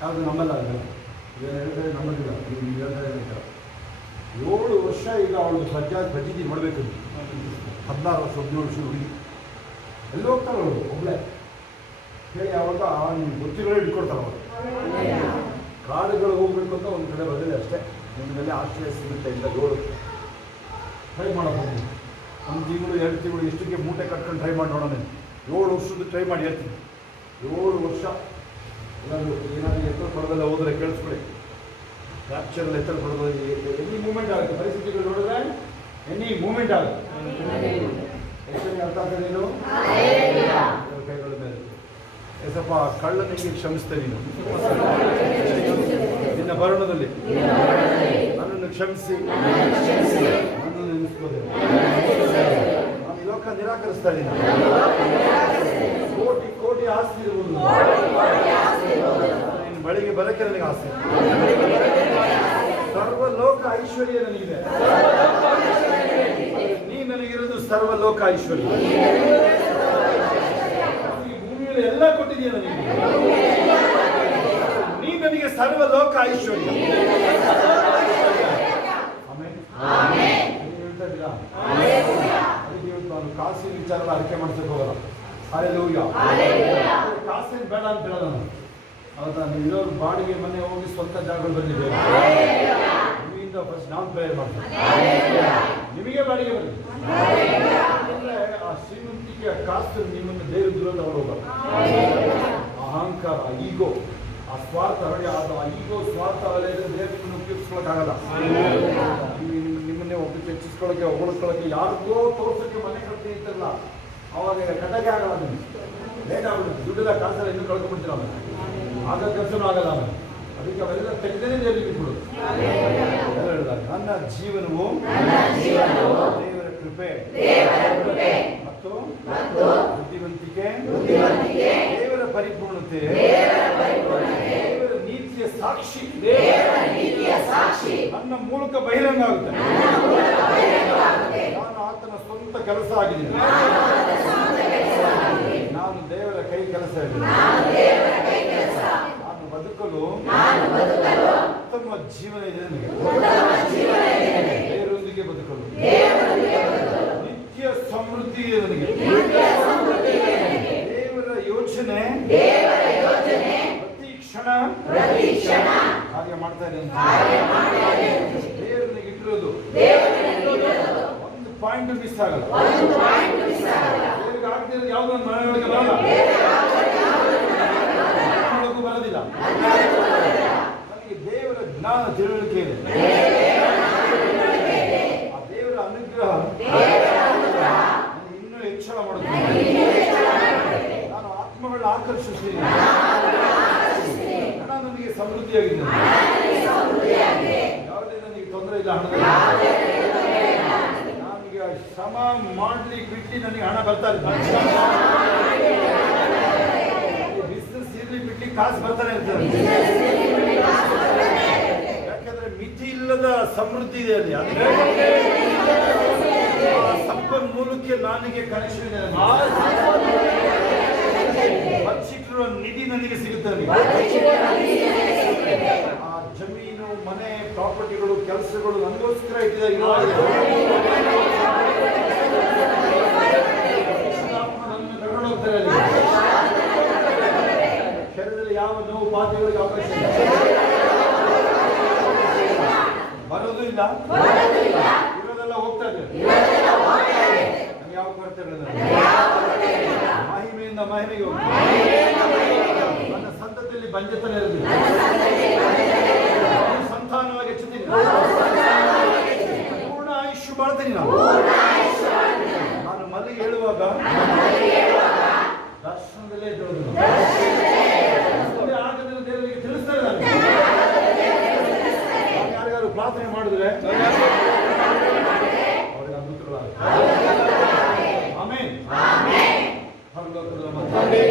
ಯಾವುದು ನಮ್ಮಲ್ಲ ಅಲ್ಲ, ಏನು ಹೇಳಿದ್ರೆ ನಮ್ಮದಿಲ್ಲ, ನೀವು ಹೇಳಿದ್ರೆ ಹೇಳ್ತಾರೆ. 7 ವರ್ಷ ಈಗ ಅವಳು ಬಜ್ಜಿಗೆ ಮಾಡಬೇಕು. 16 ವರ್ಷ 17 ವರ್ಷ ಹುಡುಗಿ. ಎಲ್ಲಿ ಹೋಗ್ತಾರೆ ಅವಳು ಒಬ್ಬಳೆ ಹೇಳಿ. ಯಾವಾಗ ನಿಮ್ಗೆ ಗೊತ್ತಿರೋ ಇಟ್ಕೊಡ್ತಾರೆ ಅವರು. ಕಾಡುಗಳಿಗೆ ಹೋಗ್ಬೇಕು ಅಂತ ಒಂದು ಕಡೆ ಬರಲಿಲ್ಲ ಅಷ್ಟೇ. ನಿಮ್ಮಲ್ಲಿ ಆಶ್ರಯ ಸಿಗುತ್ತೆ ಇಂದ 7 ಟ್ರೈ ಮಾಡೋದು. 1 ತಿಂಗಳು 2 ತಿಂಗಳು ಎಷ್ಟಕ್ಕೆ ಮೂಟೆ ಕಟ್ಕೊಂಡು ಟ್ರೈ ಮಾಡಿ ನೋಡೋಣ. 7 ವರ್ಷದ್ದು ಟ್ರೈ ಮಾಡಿ ಹೇಳ್ತೀನಿ. 7 ವರ್ಷ ಎಲ್ಲರೂ ಏನಾದರೂ ಎತ್ತಲು ಪಡೆದಲ್ಲ ಹೋದರೆ ಕೇಳಿಸ್ಕೊಳ್ಳಿ. ಕ್ಯಾಪ್ಚರಲ್ಲಿ ಎತ್ತಲು ಪಡೆದ ಎನಿ ಮೂಮೆಂಟ್ ಆಗುತ್ತೆ. ಪರಿಸ್ಥಿತಿಗಳು ನೋಡಿದ್ರೆ ಎನಿ ಮೂಮೆಂಟ್ ಆಗುತ್ತೆ. ಎಷ್ಟು ಅರ್ಥ ಆಗ್ತದೇನು? ಕೈಗಳ ಮೇಲೆ ಸ್ವಲ್ಪ ಕಳ್ಳನಿಗೆ ಕ್ಷಮಿಸ್ತೇವೆ. ನೀನು ನಿನ್ನ ಭರಣದಲ್ಲಿ ನನ್ನನ್ನು ಕ್ಷಮಿಸಿ ನನ್ನನ್ನು ನೆನೆಸ್ಕೋದೇವೆ. ನಾನು ಈ ಲೋಕ ನಿರಾಕರಿಸ್ತಾ ಇದ್ದೀನಿ. ಕೋಟಿ ಕೋಟಿ ಆಸ್ತಿ ಇರುವುದು ನಿನ್ನ ಬಳಿಗೆ ಬರಕ್ಕೆ ನನಗೆ ಆಸೆ. ಸರ್ವಲೋಕ ಐಶ್ವರ್ಯ ನನಗಿದೆ. ನೀ ನನಗಿರೋದು ಸರ್ವಲೋಕ ಐಶ್ವರ್ಯ. ಭೂಮಿಯಲ್ಲಿ ಎಲ್ಲ ಕೊಟ್ಟಿದೆಯಾ ನನಗೆ. ನೀ ನನಗೆ ಸರ್ವಲೋಕ ಐಶ್ವರ್ಯ. ಹೇಳ್ತಾ ಇದ್ದೀರಾ? ಅದಕ್ಕೆ ಇವತ್ತು ನಾನು ಕಾಸಿನ ವಿಚಾರ ಅರಿಕೆ ಮಾಡ್ಸಕ್ಕೆ ಹೋಗಲ್ಲ. ಹಲ್ಲೆಲೂಯಾ. ಕಾಸೇನು ಬೇಡ ಅಂತ ಹೇಳಲ್ಲ ನಾನು. ಹೌದಾ? ನೀವು ಇರೋರು ಬಾಡಿಗೆ ಮನೆ ಹೋಗಿ ಸ್ವಂತ ಜಾಗಗಳು ಬಂದಿದೆ. ನಿಮ್ಮಿಂದ ಫಸ್ಟ್ ನಾನು ಪ್ರೇಯರ್ ಮಾಡ್ತೀನಿ. ನಿಮಗೆ ಬಾಡಿಗೆ ಬರಲಿ. ಆ ಶ್ರೀಮಂತಿಕೆ ಕಾಸು ನಿಮ್ಮನ್ನು ದೇವ್ರ ದೂರ ಹೋಗಲ್ಲ. ಅಹಂಕಾರ, ಈಗೋ, ಆ ಸ್ವಾರ್ಥ ಆ ಈಗೋ ಸ್ವಾರ್ಥ ಅಲೆದ್ರೆ ದೇವರನ್ನು ಉಪಯೋಗಿಸ್ಕೊಳಕ್ಕಾಗಲ್ಲ. ನಿಮ್ಮನ್ನೇ ಒಬ್ಬರು ಹೆಚ್ಚಿಸ್ಕೊಳ್ಳೋಕ್ಕೆ ಹೊಗಳ್ಕೊಳ್ಳೋಕ್ಕೆ ಯಾರಿಗೋ ತೋರ್ಸೋಕ್ಕೆ ಮನೆ ಕಟ್ಟಿ ಇರ್ತಲ್ಲ, ಅವಾಗ ಕಟ್ಟಕ್ಕೆ ಆಗಲ್ಲ. ನಿಮ್ಗೆ ಲೇಟ್ ಆಗ್ಬಿಡುತ್ತೆ. ದುಡ್ಡೆಲ್ಲ ಕಾಸೆಲ್ಲ ಇನ್ನೂ ಕಳ್ಕೊಂಡ್ಬಿಡ್ತೀರ. ಆಮೇಲೆ ಆಗ ಕೆಲಸನೂ ಆಗಲ್ಲ. ಆಮೇಲೆ ಅದಕ್ಕೆ ಅವೆಲ್ಲ ತೆಗೆದೇ ದೇವರಿಗೆ ಬಿಟ್ಬಿಡು. ನನ್ನ ಜೀವನವು ದೇವರ ಕೃಪೆ ಮತ್ತು ಬುದ್ಧಿವಂತಿಕೆ, ದೇವರ ಪರಿಪೂರ್ಣತೆ, ದೇವರ ನೀತಿಯ ಸಾಕ್ಷಿ ನನ್ನ ಮೂಲಕ ಬಹಿರಂಗ ಆಗುತ್ತೆ. ನಾನು ಆತನ ಸ್ವಂತ ಕೆಲಸ ಆಗಿದ್ದೀನಿ. ನಾನು ದೇವರ ಕೈ ಕೆಲಸ ಇದ್ದೀನಿ. ನಾನು ಬದುಕಲು ಉತ್ತಮ ಜೀವನ ಇದೆ ನನಗೆ. ದೇವರೊಂದಿಗೆ ಬದುಕಲು ನಿತ್ಯ ಸಮೃದ್ಧಿ ಇದೆ ನನಗೆ. ದೇವರ ಯೋಚನೆ ಪ್ರತಿ ಕ್ಷಣ ಕಾರ್ಯ ಮಾಡ್ತಾ ಇದೆ ಅಂತ ದೇವರನಿಗೆ ಇಟ್ಟಿರೋದು ಒಂದು ಪಾಯಿಂಟ್ ಮಿಸ್ ಆಗಲ್ಲ. ದೇವರಿಗೆ ಆಗ್ತಿರೋದು ಯಾವುದೋ ಒಂದು ಮನೆಯೊಳಗೆ ಬರಲ್ಲ, ಬರೋದಿಲ್ಲ. ನನಗೆ ದೇವರ ಜ್ಞಾನ ತಿಳುವಳಿಕೆ ಇದೆ. ಆ ದೇವರ ಅನುಗ್ರಹ ಇನ್ನೂ ಹೆಚ್ಚಳ ಮಾಡುತ್ತೆ. ನಾನು ಆತ್ಮಗಳನ್ನ ಆಕರ್ಷಿಸ್ತೀನಿ. ಹಣ ನನಗೆ ಸಮೃದ್ಧಿಯಾಗಿದೆ. ಯಾವುದೇ ನನಗೆ ತೊಂದರೆ ಇಲ್ಲ. ಹಣದಲ್ಲಿ ನನಗೆ ಶ್ರಮ ಮಾಡಲಿ ಬಿಟ್ಟು ನನಗೆ ಹಣ ಬರ್ತಾ ಇಲ್ಲ. ಬಿಸ್ನೆಸ್ ಇರ್ಲಿ ಬಿಟ್ಟು ಕಾಸು ಬರ್ತಾನೆ ಇರ್ತದೆ. ಯಾಕಂದ್ರೆ ಮಿತಿ ಇಲ್ಲದ ಸಮೃದ್ಧಿ ಇದೆ ಅಲ್ಲಿ. ಸಂಪನ್ಮೂಲಕ್ಕೆ ನನಗೆ ಕನೆಕ್ಷನ್ ಇದೆ. ಬಚ್ಚಿಟ್ಟಿರುವ ನಿಧಿ ನನಗೆ ಸಿಗುತ್ತದೆ. ಆ ಜಮೀನು, ಮನೆ, ಪ್ರಾಪರ್ಟಿಗಳು, ಕೆಲಸಗಳು ನನಗೋಸ್ಕರ ಇಟ್ಟಿದ್ದಾರೆ. ನನ್ನ ಕರ್ಕೊಂಡು ಹೋಗ್ತಾರೆ ಅಲ್ಲಿ. ಶರೀರದಲ್ಲಿ ಯಾವ ನೋವು ಬಾಧೆಗಳಿಗೆ ಅವಕಾಶ ಇಲ್ಲ. ಬರೋದು ಇಲ್ಲ, ಇರೋದೆಲ್ಲ ಹೋಗ್ತಾ ಇದೆ. ನಮ್ಗೆ ಯಾವ ಕೊರತೆ ಇರೋದಿಲ್ಲ. ಮಹಿಮೆಯಿಂದ ಮಹಿಮೆಗೆ ಹೋಗಲಿ. ನನ್ನ ಸಂತತಿಯಲ್ಲಿ ಬಂಜತನ ಇರಲಿಲ್ಲ. ಸಂತಾನವಾಗಿ ಹೆಚ್ಚುತ್ತೀನಿ. ಪೂರ್ಣ ಆಯುಷ್ಯ ಬಾಳ್ತೀನಿ. ನಾನು ಮಲ್ಲಿಗೆ ಹೇಳುವಾಗ ದರ್ಶನದಲ್ಲೇ ಇದ್ದೋದು. ಆಗದಿರೋ ದೇವರಿಗೆ ತಿಳಿಸ್ತಾರೆ. ನಾನು ಯಾರಿಗಾರು ಪ್ರಾರ್ಥನೆ ಮಾಡಿದ್ರೆ ಅವರಿಗೆ ಅದ್ಭುತಗಳಾಗುತ್ತೆ. ಆಮೆನ್. ಪರಲೋಕದ ನಮ್ಮ ತಂದೆ,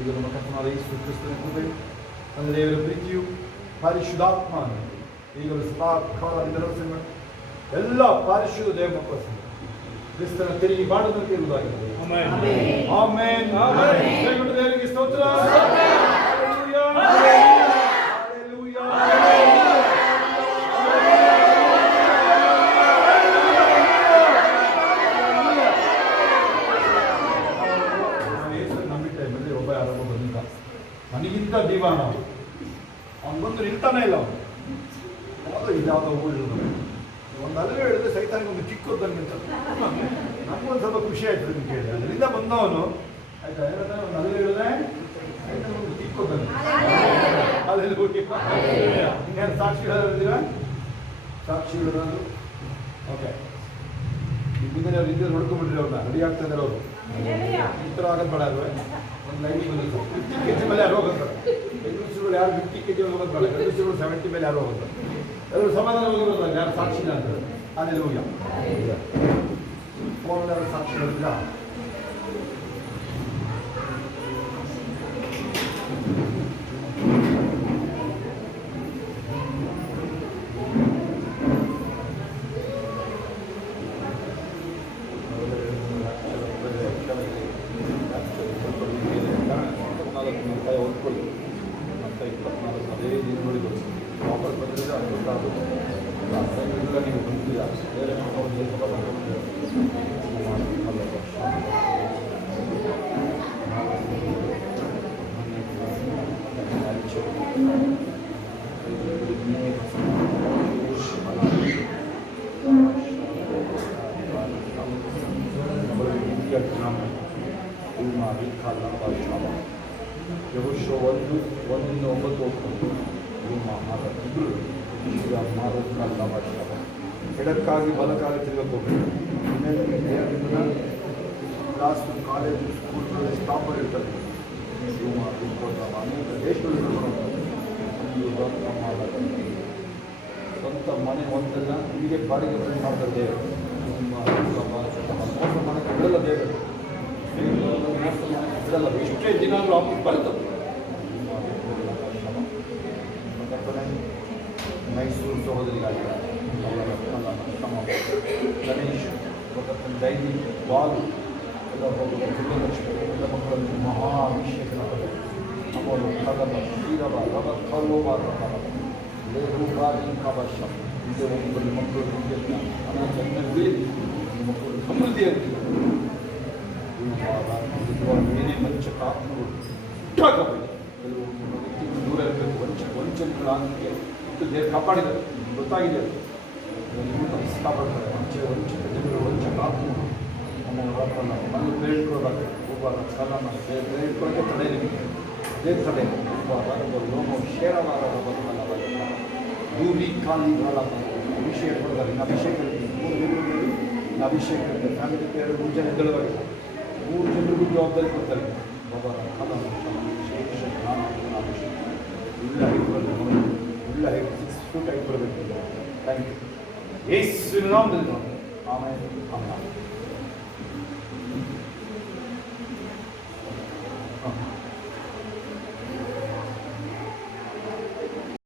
ಈಗ ನಮ್ಮ ಕರ್ತನಾದ ಯೇಸು ಕ್ರಿಸ್ತನ ಕೃಪೆ, ತಂದೆ ದೇವರ ಪ್ರೀತಿಯು, ಪರಿಶುದ್ಧಾತ್ಮ ಈಗಲೂ ಸದಾಕಾಲ ಎಲ್ಲ ಪರಿಶುದ್ಧ ದೇವ ಮಕ್ಕಳ ಕ್ರಿಸ್ತನ ತಿರುಗಿ ಮಾಡುವುದಕ್ಕೆ ಇರುವುದಾಗಿದೆ. ಆಮೆನ್. ದಯವಿಟ್ಟು ದೇವರಿಗೆ ಸ್ತೋತ್ರ. ಹಲ್ಲೆಲೂಯಾ. ಹಲ್ಲೆಲೂಯಾ. ಒಬ್ಬ ಯಾರೊಬ್ಬ ಬಂದಿದ್ದ, ನನಗಿಂತ ದಿವಾನ, ಅವನು ಬಂದು ನಿಲ್ತಾನೆ ಇಲ್ಲ. ಅವನು ಇದ್ಯಾವುದೋ ಊರು ಒಂದು ಅಲ್ಲವೇ ಹೇಳಿದ್ರೆ ಸೈತಾನಿಗೆ ಒಂದು ಚಿಕ್ಕದಂಗೆ ಅಂತ ನಮಗೊಂದು ಸ್ವಲ್ಪ ಖುಷಿ ಆಯ್ತು ಅಂತ ಕೇಳಿದೆ. ಅದರಿಂದ ಬಂದವನು ಆಯ್ತಾ ಒಂದು ಅಲ್ಲವೇ ಹೇಳಿದ್ರೆ ಒಂದು ಚಿಕ್ಕದಂಗೆ. ಇನ್ನೇನು ಸಾಕ್ಷಿ ಹೇಳಿದ್ದೀರಾ? ಸಾಕ್ಷಿ ಹೇಳಿದ್ರು. ಓಕೆ, ಈ ಮುಂದೆ ಅವ್ರು ಹಿಂದೆ ನೋಡ್ಕೊಂಡ್ಬಿಟ್ರಿ, ಅವ್ರನ್ನ ರೆಡಿ ಆಗ್ತಾ ಇದ್ದಾರೆ ಅವರು. ಈ ಥರ ಆಗೋದು ಬೇಡ ಅಲ್ವೇ? ಒಂದು ಲೈನ್ ಬಂದಿತ್ತು 50 kg ಮೇಲೆ ಯಾರು ಹೋಗೋದು. ಹೆಂಗಸರುಗಳು ಯಾರು 50 kg ಹೋಗೋದು ಬೇಡ, ಗಂಡಸರುಗಳು 70 ಮೇಲೆ ಯಾರು ಹೋಗೋದು. ಎಲ್ಲರೂ ಸಮಾಧಾನ ಹೋಗಿರೋದು ಯಾರು ಸಾಕ್ಷಿನ ಅಂತಾರೆ. ಅದೇ ಹೋಗ್ಯ ಫೋನ್ ಯಾರು ಸಾಕ್ಷಿ ಹೇಳಿಲ್ಲ. ಓದ್ಕೊಳ್ಳಿ ಮತ್ತು 24 ಅದೇ ನೀರು ನೋಡಿದ್ರು ವಾಪಸ್ ಬಂದಿದ್ರೆ ಅದು ಅಸಂಖ್ಯೆಲ್ಲ ನೀವು ಬಂದಿಲ್ಲ. ಬೇರೆ ಯೆಹೋಶುವ 1:9 ಎಡಕ್ಕಾಗಿ ಬಲಕ್ಕಾಗಿ ತಿರುಗಬೇಕು. ಕ್ಲಾಸ್ ಕಾಲೇಜು ಸ್ಕೂಲ್ಗಳಲ್ಲಿ ಸ್ಟಾಪರ್ ಇರ್ತಾರೆ. ಅನೇಕ ದೇಶಗಳು ಸ್ವಂತ ಮನೆ ಒಂದೆಲ್ಲ ಹೀಗೆ ಬಾಡಿಗೆ ಮಾಡ್ತಾರೆ ದೇವರು. ಮೋಸ ಮಾಡಕ್ಕೆ ಬಿಡಲ್ಲ ದೇವರು. ಮೋಸ ಮಾಡಕ್ಕೆ ಬಿಡಲ್ಲ. ಎಷ್ಟೇ ದಿನ ಆದರೂ ವಾಪಸ್ ಬರ್ತದೆ. ಮೈಸೂರು ಸಹೋದರಿಗಾಗಿ ಅವರ ಶ್ರಮ ಗಣೇಶ್ ಡೈಲಿ ಬಾಲು ಎಲ್ಲ ಲಕ್ಷ್ಮಿ ಎಲ್ಲ ಮಕ್ಕಳನ್ನು ಮಹಾ ಅಭಿಷೇಕ ಅವರು ಕಲಬ ಶ್ರೀರವ ರವ ಕಲೋಬ ಲೇಹೂಪಾಲಿಂಕವಶ ಇದೇ ಒಬ್ಬರು ಮಕ್ಕಳು ಅನಾಥ ಬೀಳಿ ಮಕ್ಕಳು ಸಮೃದ್ಧಿಯಾಗಿ ಏನೇ ಮಂಚಕ ಆತ್ಮಗಳು ಹುಟ್ಟಾಗಬೇಕು. ಕೆಲವು ದೂರ ಇರಬೇಕು. ವಂಚನೆಗಳಾಗಿ ದೇವರು ಕಾಪಾಡಿದ್ದಾರೆ, ಗೊತ್ತಾಗಿದೆ. ಕಾಪಾಡ್ತಾರೆ. ವಂಚಿತ ಜನರು ವಂಚಕ ಆತ್ಮಗಳು ನಮ್ಮನ್ನು ಬೇಡ್ಕೊಳ್ಳೋದಾಗ ಒಬ್ಬ ಕಾಲನ ಬೇಡ್ಕೊಳ್ಳೋಕ್ಕೆ ತಡೆ ನಿಮಗೆ ಅದೇ ತಡೆ. ಲೋಮ ಶೇರವಾರ ಭೂಮಿ ಖಾಲಿ ಅಭಿಷೇಕ ಕೊಡ್ತಾರೆ. ಇನ್ನು ಅಭಿಷೇಕ 3 ಜನರು ಇನ್ನು ಅಭಿಷೇಕ ಇರುತ್ತೆ. ಫ್ಯಾಮಿಲಿ 2-3 ಜನ ಎದ್ದಳವಾಗಿ 3 ಜನರಿಗೂ ಜವಾಬ್ದಾರಿ ಕೊಡ್ತಾರೆ. ಬಾಬಾ ಕಾಲ ವಿಶೇಷ ಜ್ಞಾನ ಅಭಿಷೇಕ ಇಲ್ಲ ಇಲ್ಲ 6 ಫೂಟ್ ಆಗಿ ಬರಬೇಕು. Thank you. ಯೇಸುವಿನ ನಾಮದಲ್ಲಿ ಆಮೇಲೆ ಆಮೇಲೆ